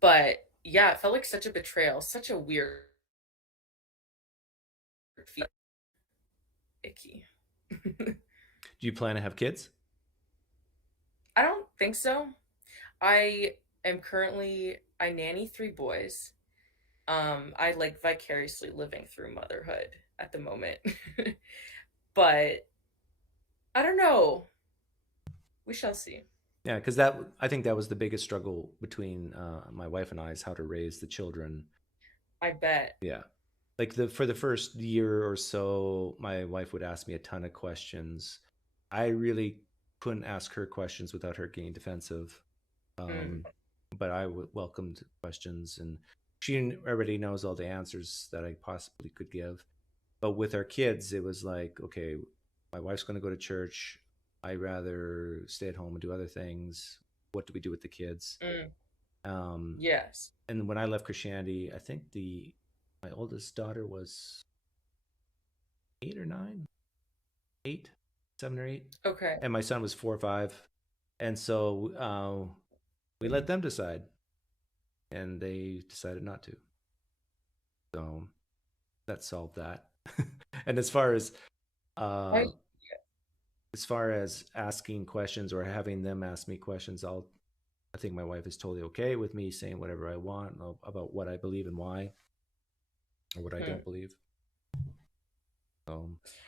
But yeah, it felt like such a betrayal, such a weird feel, icky. Do you plan to have kids? I don't think so. I am currently I nanny three boys. I like vicariously living through motherhood at the moment. But I don't know. We shall see. Yeah, because I think that was the biggest struggle between my wife and I is how to raise the children. I bet. Yeah, like for the first year or so, my wife would ask me a ton of questions. I really couldn't ask her questions without her getting defensive. Mm, Um, but I welcomed questions, and she already knows all the answers that I possibly could give. But with our kids, it was like, okay, my wife's going to go to church. I rather stay at home and do other things. What do we do with the kids? mm, Um, yes. and when I left Christianity, I think my oldest daughter was 8 or 9, 8, 7 or 8, Okay. and my son was 4 or 5. And so we let them decide, and they decided not to. So that solved that. And uh, I as far as asking questions or having them ask me questions, I think my wife is totally okay with me saying whatever I want about what I believe and why, or what I hmm. don't believe.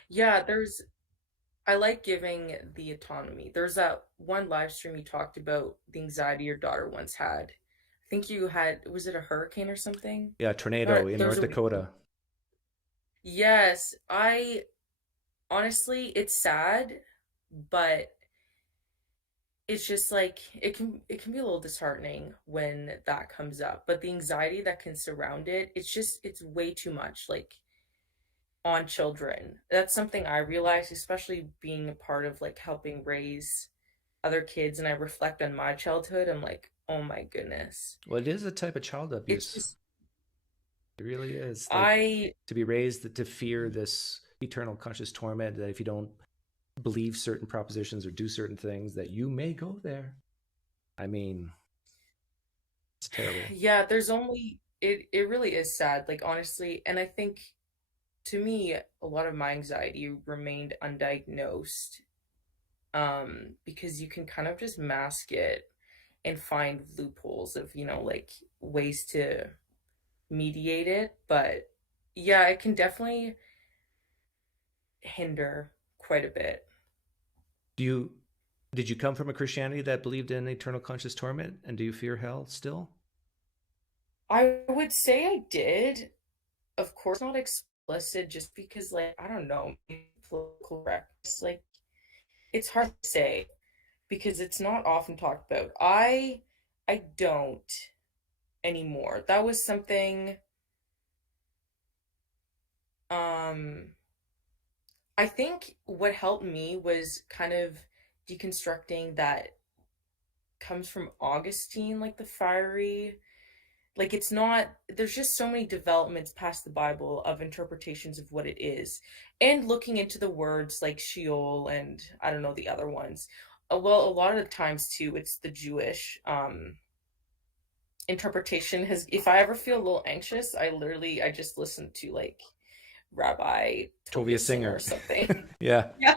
Yeah, I like giving the autonomy. There's that one live stream you talked about the anxiety your daughter once had. I think you had, was it a hurricane or something? Yeah, tornado in There was North a Dakota. yes, I honestly, it's sad, but it's just like it can be a little disheartening when that comes up. But the anxiety that can surround it, it's way too much like on children. That's something I realized, especially being a part of like helping raise other kids, and I reflect on my childhood. I'm like, oh my goodness. Well, it is a type of child It's abuse. just It really is. Like, I to be raised to fear this eternal conscious torment that if you don't believe certain propositions or do certain things, that you may go there. I mean, it's terrible. yeah, there's only it really is sad, like honestly, and I think to me a lot of my anxiety remained undiagnosed because you can kind of just mask it and find loopholes of, like ways to mediate it, but yeah, it can definitely hinder quite a bit. Do you did you come from a Christianity that believed in eternal conscious torment, and do you fear hell still? I would say I did, of course not explicit, just because like I don't know, political correctness, like it's hard to say because it's not often talked about. I don't anymore. That was something um I think what helped me was kind of deconstructing that comes from Augustine, like the fiery, like it's not, there's just so many developments past the Bible of interpretations of what it is, and looking into the words like Sheol and I don't know the other ones. Well, a lot of the times too, it's the Jewish interpretation. Has, if I ever feel a little anxious, I just listen to like Rabbi Tovia Tovia Singer Singer. or something. Yeah. Yeah.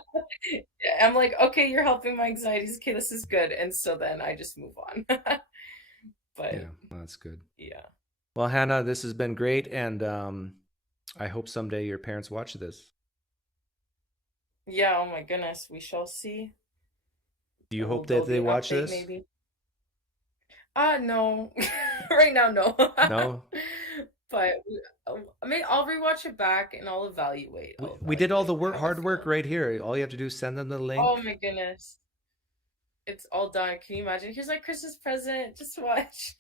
I'm like, okay, you're helping my anxieties. Okay, this is good. And so then I just move on. But Yeah, well, that's good. yeah. Well, Hannah, this has been great, and I hope someday your parents watch this. Yeah, oh my goodness, we shall see. Do you hope There'll that be they an watch update this? maybe. No. Right now, no. No? But I mean, I'll rewatch it back and I'll evaluate. We did all the how I hard work feel. right here. All you have to do is send them the link. Oh my goodness. It's all done. Can you imagine? Here's my Christmas present. Just watch.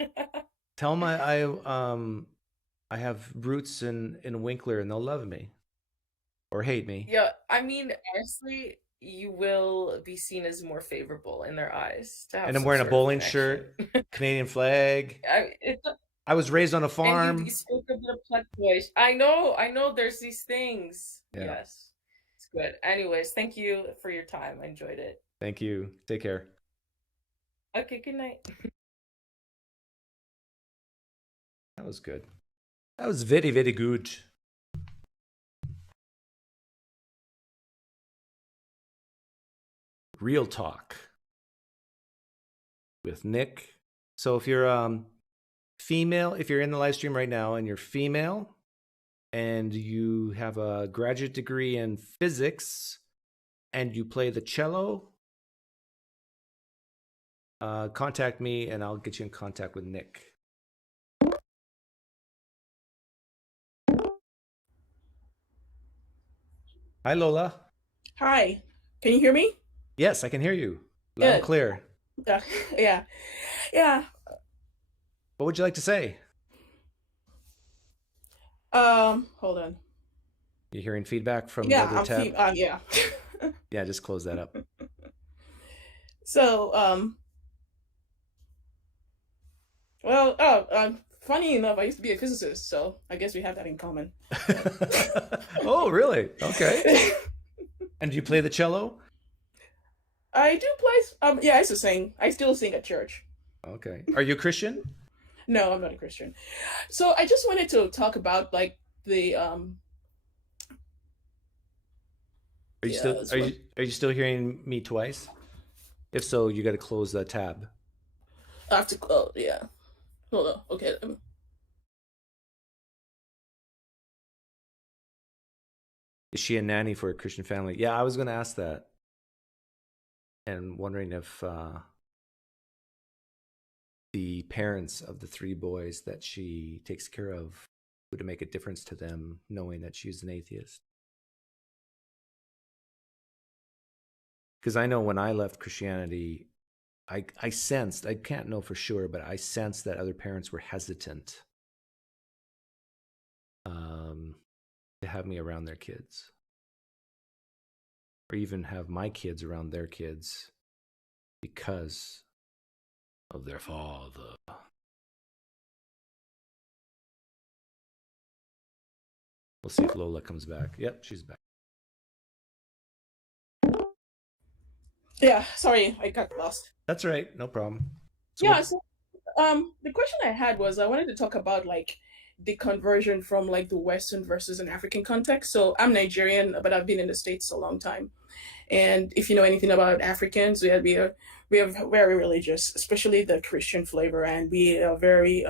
Tell them I have roots in Winkler, and they'll love me or hate me. Yeah, I mean, honestly, you will be seen as more favorable in their eyes to have And I'm some wearing a sort of bowling connection. shirt, Canadian flag. I was raised on a And farm. you spoke a bit of Pledge voice. I know there's these things. Yeah. Yes. It's good. Anyways, thank you for your time. I enjoyed it. Thank you. Take care. Okay, good night. That was good. That was very, very good. Real talk with Nick. So if you're female, if you're in the live stream right now and you're female and you have a graduate degree in physics and you play the cello, contact me and I'll get you in contact with Nick. Hi, Lola. Hi, can you hear me? Yes, I can hear you loud and Good. clear. Yeah, yeah. What would you like to say? Hold on. You hearing feedback from the Yeah, other tab? yeah. Yeah, just close that up. So, funny enough, I used to be a physicist, so I guess we have that in common. Oh, really? Okay. And do you play the cello? I do play. Yeah, I used to sing. I still sing at church. Okay. Are you a Christian? No, I'm not a Christian. So I just wanted to talk about like the Are you yeah, still that's are what- you still hearing me twice? If so, you got to close the tab. I have to. Oh, yeah. Hold on. Okay. Is she a nanny for a Christian family? Yeah, I was going to ask that. And wondering if the parents of the 3 boys that she takes care of would make a difference to them knowing that she's an atheist. Because I know when I left Christianity, I sensed, I can't know for sure, but I sensed that other parents were hesitant to have me around their kids. Or even have my kids around their kids because of their father. We'll see if Lola comes back. Yep, she's back. Yeah. Sorry, I got lost. That's right, no problem. So Yeah. So, the question I had was I wanted to talk about like the conversion from like the Western versus an African context. So I'm Nigerian, but I've been in the States a long time. And if you know anything about Africans, we are very religious, especially the Christian flavor, and we are very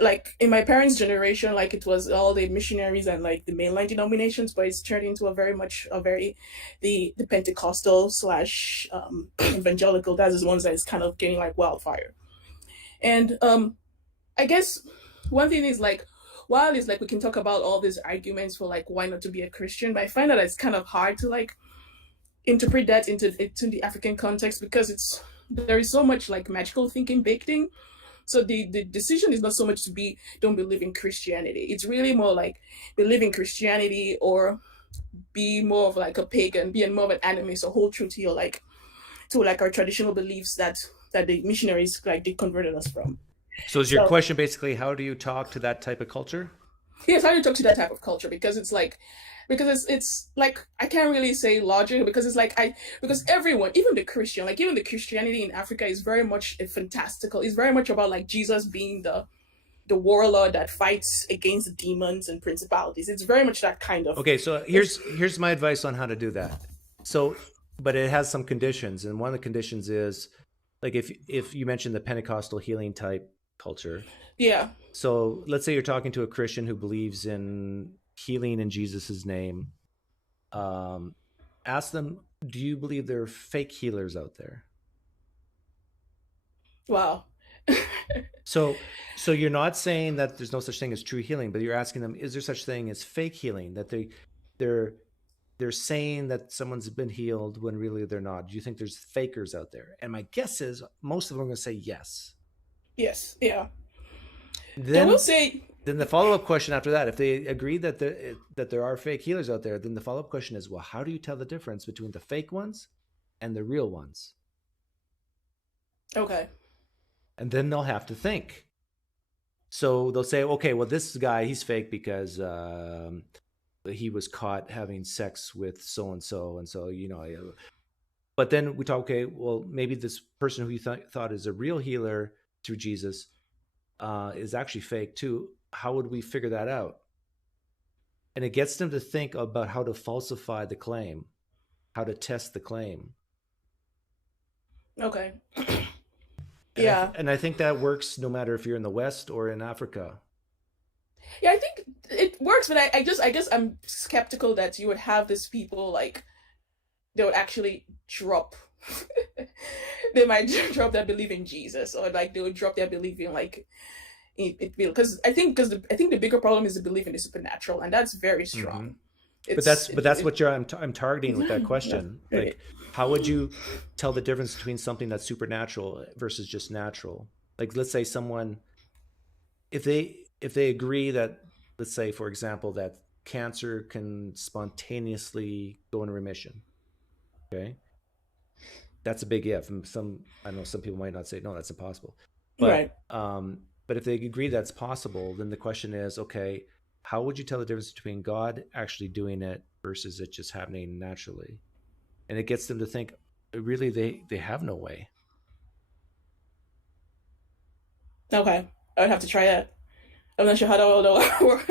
like in my parents' generation, like it was all the missionaries and like the mainline denominations, but it's turned into the Pentecostal slash evangelical. That's the ones that is kind of getting like wildfire. And I guess one thing is like, while it's like we can talk about all these arguments for like why not to be a Christian, but I find that it's kind of hard to like interpret that into the African context because there is so much like magical thinking baked in. So the decision is not so much to be don't believe in Christianity. It's really more like believe in Christianity or be more of like a pagan, be more of an animist, or hold true to your like to like our traditional beliefs that the missionaries like they converted us from. So is your So question basically how do you talk to that type of culture? yes, how do you talk to that type of culture? Because it's like because it's like I can't really say logic because it's like I because everyone, even the Christian, like even the Christianity in Africa is very much a fantastical. It's very much about like Jesus being the warlord that fights against demons and principalities. It's very much that kind of. Okay, so here's my advice on how to do that. So, but it has some conditions, and one of the conditions is like if you mentioned the Pentecostal healing type culture. Yeah. So let's say you're talking to a Christian who believes in healing in Jesus's name. Ask them, do you believe there are fake healers out there? Wow. So you're not saying that there's no such thing as true healing, but you're asking them, is there such thing as fake healing? That they're saying that someone's been healed when really they're not. Do you think there's fakers out there? And my guess is most of them are going to say yes. Yes. Yeah. They Then will say. Then the follow-up question after that, if they agree that there are fake healers out there, then the follow-up question is, well, how do you tell the difference between the fake ones and the real ones? Okay. And then they'll have to think. So they'll say, okay, well, this guy, he's fake because he was caught having sex with so-and-so. And so, but then we talk, okay, well, maybe this person who you thought is a real healer through Jesus is actually fake too. How would we figure that out? And it gets them to think about how to falsify the claim, how to test the claim. Okay. Yeah. And I think that works no matter if you're in the West or in Africa. Yeah, I think it works, but I guess I'm skeptical that you would have these people like they would actually drop they might drop their belief in Jesus, or like they would drop their belief in like it because I think the bigger problem is the belief in the supernatural, and that's very strong. Mm-hmm. But that's what I'm targeting with that question. Yeah. Like, how would you tell the difference between something that's supernatural versus just natural? Like, let's say someone, if they agree that, let's say, for example, that cancer can spontaneously go into remission. Okay. That's a big if. And I know some people might not say, no, that's impossible. But, right. But if they agree that's possible, then the question is, okay, how would you tell the difference between God actually doing it versus it just happening naturally? And it gets them to think, really, they have no way. Okay. I would have to try that. I'm not sure how that will work.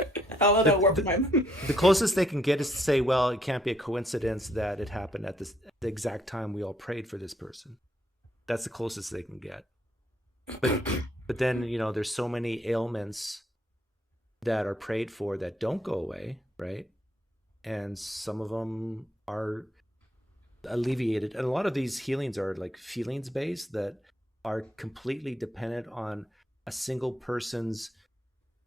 The closest they can get is to say, well, it can't be a coincidence that it happened at the exact time we all prayed for this person. That's the closest they can get. But then, there's so many ailments that are prayed for that don't go away, right? And some of them are alleviated. And a lot of these healings are like feelings based that are completely dependent on a single person's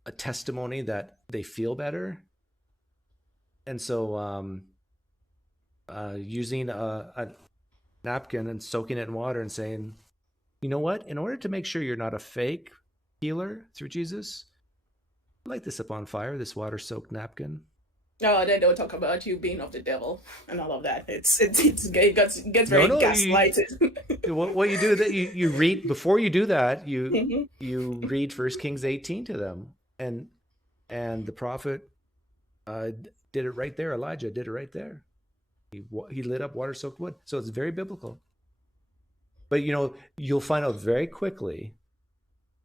a testimony that they feel better. And so using a napkin and soaking it in water and saying, you know what, in order to make sure you're not a fake healer through Jesus, light this up on fire, this water soaked napkin. No, then they'll talk about you being of the devil and all of that. It gets very gaslighted. What you do that you read before you do that, you read 1 Kings 18 to them. And the prophet did it right there. Elijah did it right there. He lit up water-soaked wood. So it's very biblical. But, you'll find out very quickly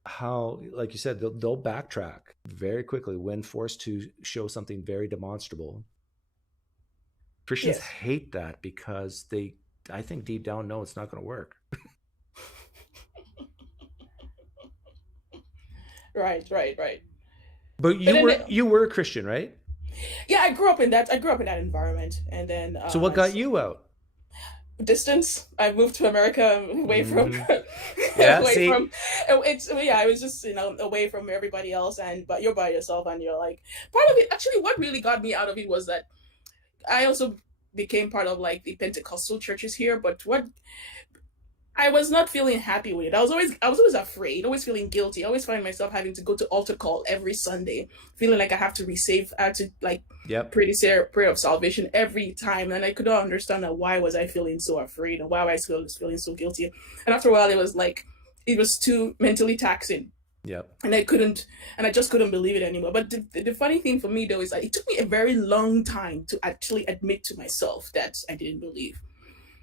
how, like you said, they'll backtrack very quickly when forced to show something very demonstrable. Christians hate that because I think deep down know it's not going to work. Right. But you were a Christian, right? Yeah, I grew up in that environment, and then. So what got you out? Distance. I moved to America away from. I was just away from everybody else, but you're by yourself, and you're like part of it. Actually, what really got me out of it was that I also became part of like the Pentecostal churches here, but what I was not feeling happy with it. I was always afraid, always feeling guilty. I always find myself having to go to altar call every Sunday, feeling like I had to like Yep. pray this prayer of salvation every time, and I could not understand that why was I feeling so afraid and why was I feeling so guilty. And after a while, it was too mentally taxing, Yep. and I just couldn't believe it anymore. But the funny thing for me though is that it took me a very long time to actually admit to myself that I didn't believe.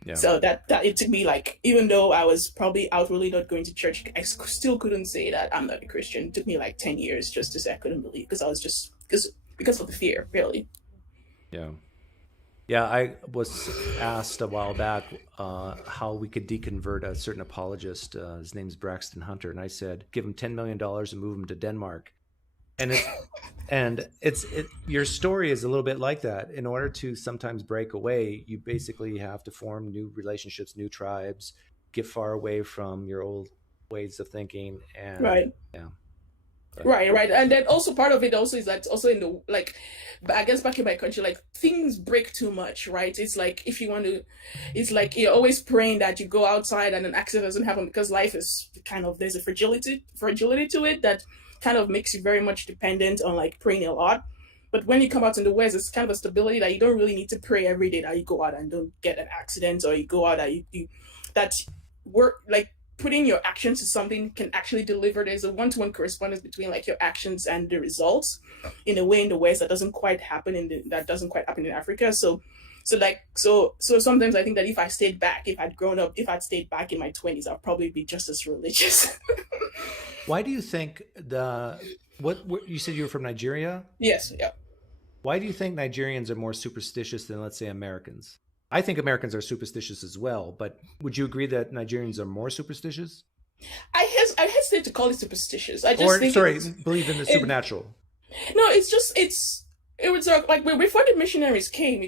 Yeah. So that it took me, like, even though I was probably outwardly not going to church, I still couldn't say that I'm not a Christian. It took me like 10 years just to say I couldn't believe, because I was just because of the fear, really. Yeah. Yeah, I was asked a while back how we could deconvert a certain apologist. His name's Braxton Hunter, and I said, give him $10 million and move him to Denmark. And your story is a little bit like that. In order to sometimes break away, you basically have to form new relationships, new tribes, get far away from your old ways of thinking, and Right. yeah. Right. And then also part of it also is that also in the, like, I guess back in my country, like, things break too much, right? It's like, if you want to, it's like you're always praying that you go outside and an accident doesn't happen, because life is kind of, there's a fragility to it that kind of makes you very much dependent on like praying a lot. But when you come out in the West, it's kind of a stability that you don't really need to pray every day that you go out and don't get an accident, or you go out that you that work, like, putting your actions to something can actually deliver. There's a one-to-one correspondence between like your actions and the results, in a way in the West that doesn't quite happen in Africa. So sometimes I think that if I'd stayed back in my 20s, I'd probably be just as religious. Why do you think what you said you were from Nigeria? Yes, yeah. Why do you think Nigerians are more superstitious than, let's say, Americans? I think Americans are superstitious as well, but would you agree that Nigerians are more superstitious? I hesitate to call it superstitious. I just think believe in the supernatural. No, it was like before the missionaries came,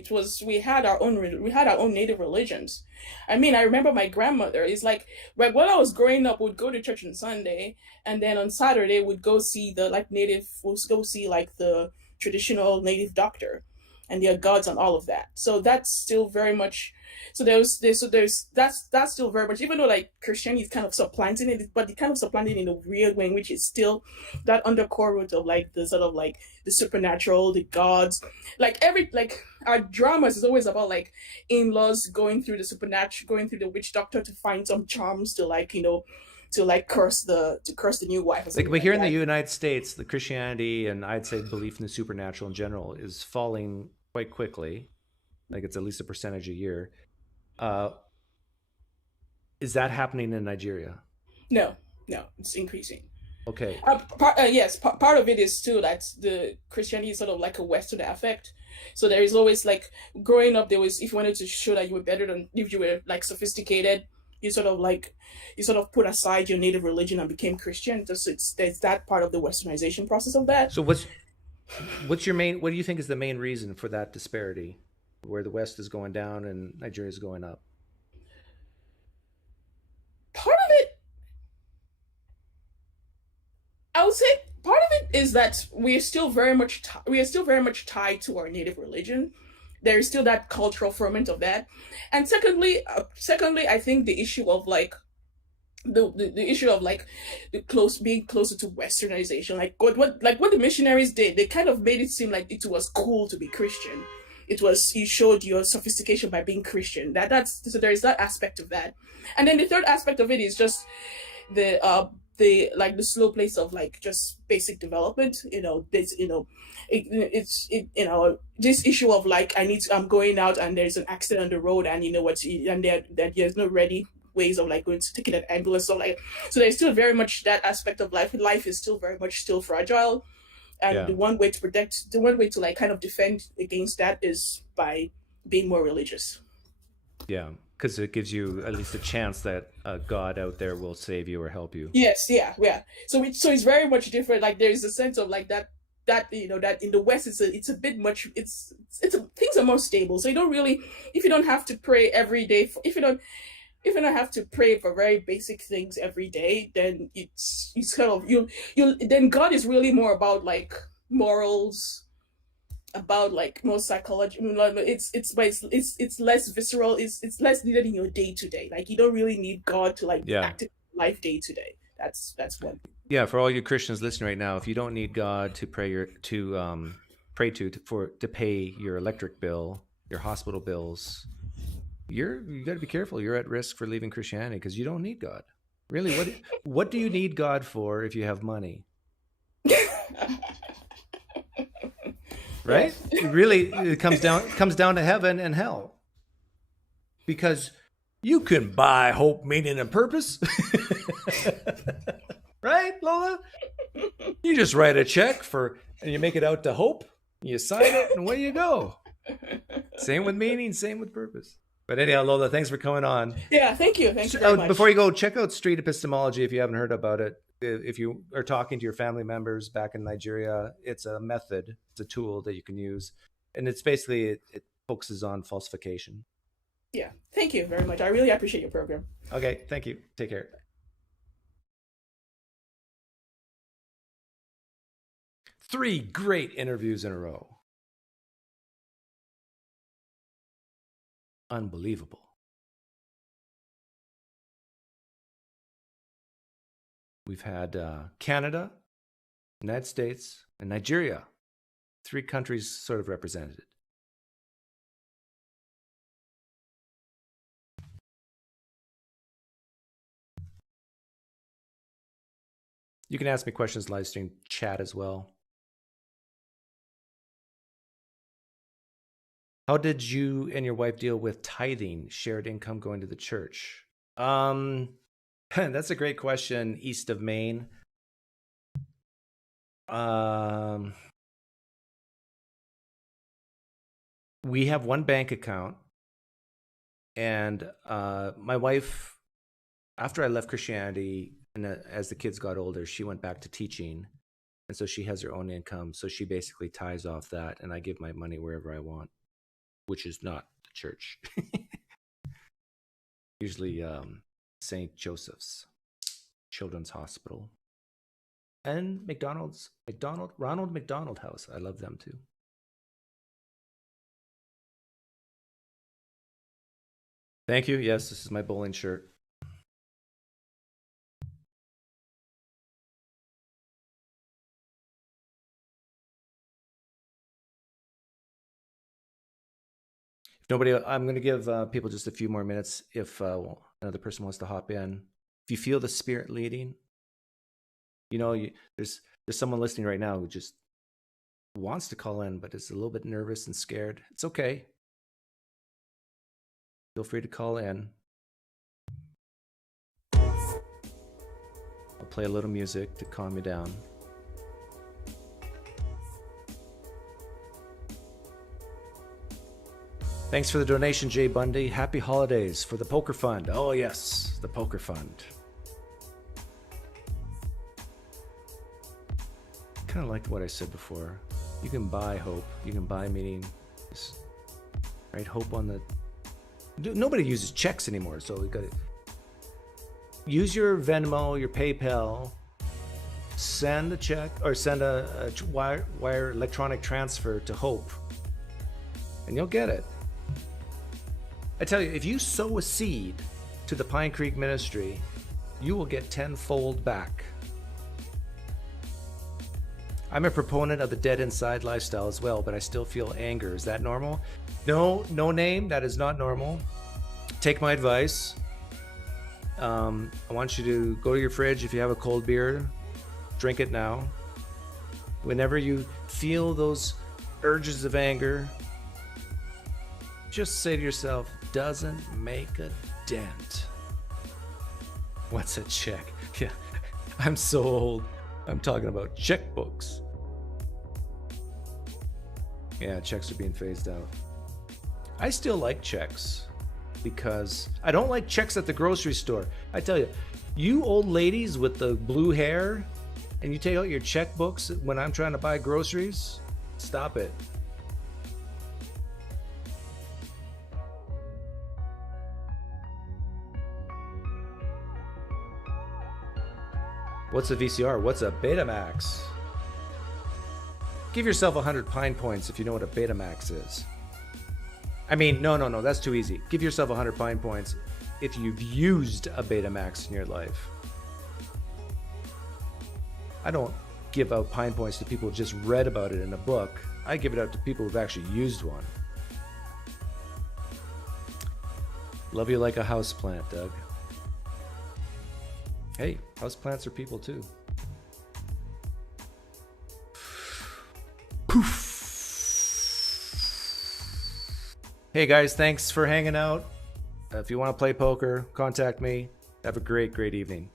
we had our own native religions. I mean, I remember my grandmother is like when I was growing up, would go to church on Sunday, and then on Saturday would go see the traditional native doctor and their gods and all of that. So that's still very much. That's still very much, even though like Christianity is kind of supplanting it, but it kind of supplanted in a weird way, in which is still that undercore root of like the sort of like the supernatural, the gods, like our dramas is always about like in-laws going through the supernatural, going through the witch doctor to find some charms to curse the new wife. But here in the United States, the Christianity and I'd say belief in the supernatural in general is falling quite quickly. Like it's at least a percentage a year. Is that happening in Nigeria? No, it's increasing. Okay. Yes, part of it is too that the Christianity is sort of like a Western effect. So there is always like growing up, if you wanted to show that you were better than, if you were like sophisticated, you sort of put aside your native religion and became Christian. So there's that part of the Westernization process of that. So what do you think is the main reason for that disparity, where the West is going down and Nigeria is going up? Part of it, I would say, part of it is that we are still very much tied to our native religion. There is still that cultural ferment of that, and secondly, I think the issue of like the issue of like being closer to Westernization, like what the missionaries did, they kind of made it seem like it was cool to be Christian. You showed your sophistication by being Christian. So there is that aspect of that, and then the third aspect of it is just the slow pace of like just basic development. This issue of like I'm going out and there's an accident on the road, and there's no ready ways of like going to take an ambulance. So there's still very much that aspect of life. Life is still very much still fragile. And the one way to like kind of defend against that is by being more religious. Yeah, because it gives you at least a chance that a God out there will save you or help you. Yes, yeah. So it's very much different. Like there is a sense of like that in the West it's a bit much. Things are more stable. So you don't really, if you don't have to pray every day, if you don't have to pray for very basic things every day, then it's kind of then God is really more about like morals about like more psychology. It's less visceral. It's less needed in your day to day. Like you don't really need God to like Yeah. act in life day to day. That's one. Yeah, for all you Christians listening right now, if you don't need God to pray to pay your electric bill, your hospital bills, you got to be careful. You're at risk for leaving Christianity because you don't need God. Really, what do you need God for if you have money? Right? It comes down to heaven and hell. Because you can buy hope, meaning, and purpose. Right, Lola? You just write a check and you make it out to hope, you sign it, and away you go. Same with meaning, same with purpose. But anyhow, Lola, thanks for coming on. Yeah, thank you. Thank you very much. Before you go, check out Street Epistemology if you haven't heard about it. If you are talking to your family members back in Nigeria, it's a method, it's a tool that you can use. And it's basically, it focuses on falsification. Yeah, thank you very much. I really appreciate your program. Okay, thank you. Take care. Three great interviews in a row. Unbelievable. We've had Canada, United States, and Nigeria. 3 countries sort of represented. You can ask me questions live stream chat as well. How did you and your wife deal with tithing, shared income going to the church? That's a great question, east of Maine. We have one bank account, and my wife, after I left Christianity, and as the kids got older, she went back to teaching, and so she has her own income. So she basically ties off that, and I give my money wherever I want, which is not the church. Usually St. Joseph's Children's Hospital and Ronald McDonald House. I love them too. Thank you. Yes, this is my bowling shirt. Nobody, I'm going to give people just a few more minutes if another person wants to hop in. If you feel the spirit leading, there's someone listening right now who just wants to call in, but is a little bit nervous and scared. It's okay. Feel free to call in. I'll play a little music to calm you down. Thanks for the donation, Jay Bundy. Happy holidays for the Poker Fund. Oh, yes, the Poker Fund. Kind of liked what I said before. You can buy hope. You can buy meaning. Right? Hope on the... Nobody uses checks anymore, so we got to... Use your Venmo, your PayPal. Send a check or send a wire electronic transfer to Hope. And you'll get it. I tell you, if you sow a seed to the PineCreek ministry, you will get tenfold back. I'm a proponent of the dead inside lifestyle as well, but I still feel anger. Is that normal? No name. That is not normal. Take my advice. I want you to go to your fridge. If you have a cold beer, drink it now. Whenever you feel those urges of anger, just say to yourself, doesn't make a dent. What's a check? Yeah, I'm so old. I'm talking about checkbooks. Yeah, checks are being phased out. I still like checks because I don't like checks at the grocery store. I tell you, you old ladies with the blue hair and you take out your checkbooks when I'm trying to buy groceries, stop it. What's a VCR? What's a Betamax? Give yourself 100 Pine points if you know what a Betamax is. I mean, no, that's too easy. Give yourself 100 Pine points if you've used a Betamax in your life. I don't give out Pine points to people who just read about it in a book. I give it out to people who've actually used one. Love you like a houseplant, Doug. Hey, houseplants are people too. Poof. Hey guys, thanks for hanging out. If you want to play poker, contact me. Have a great evening.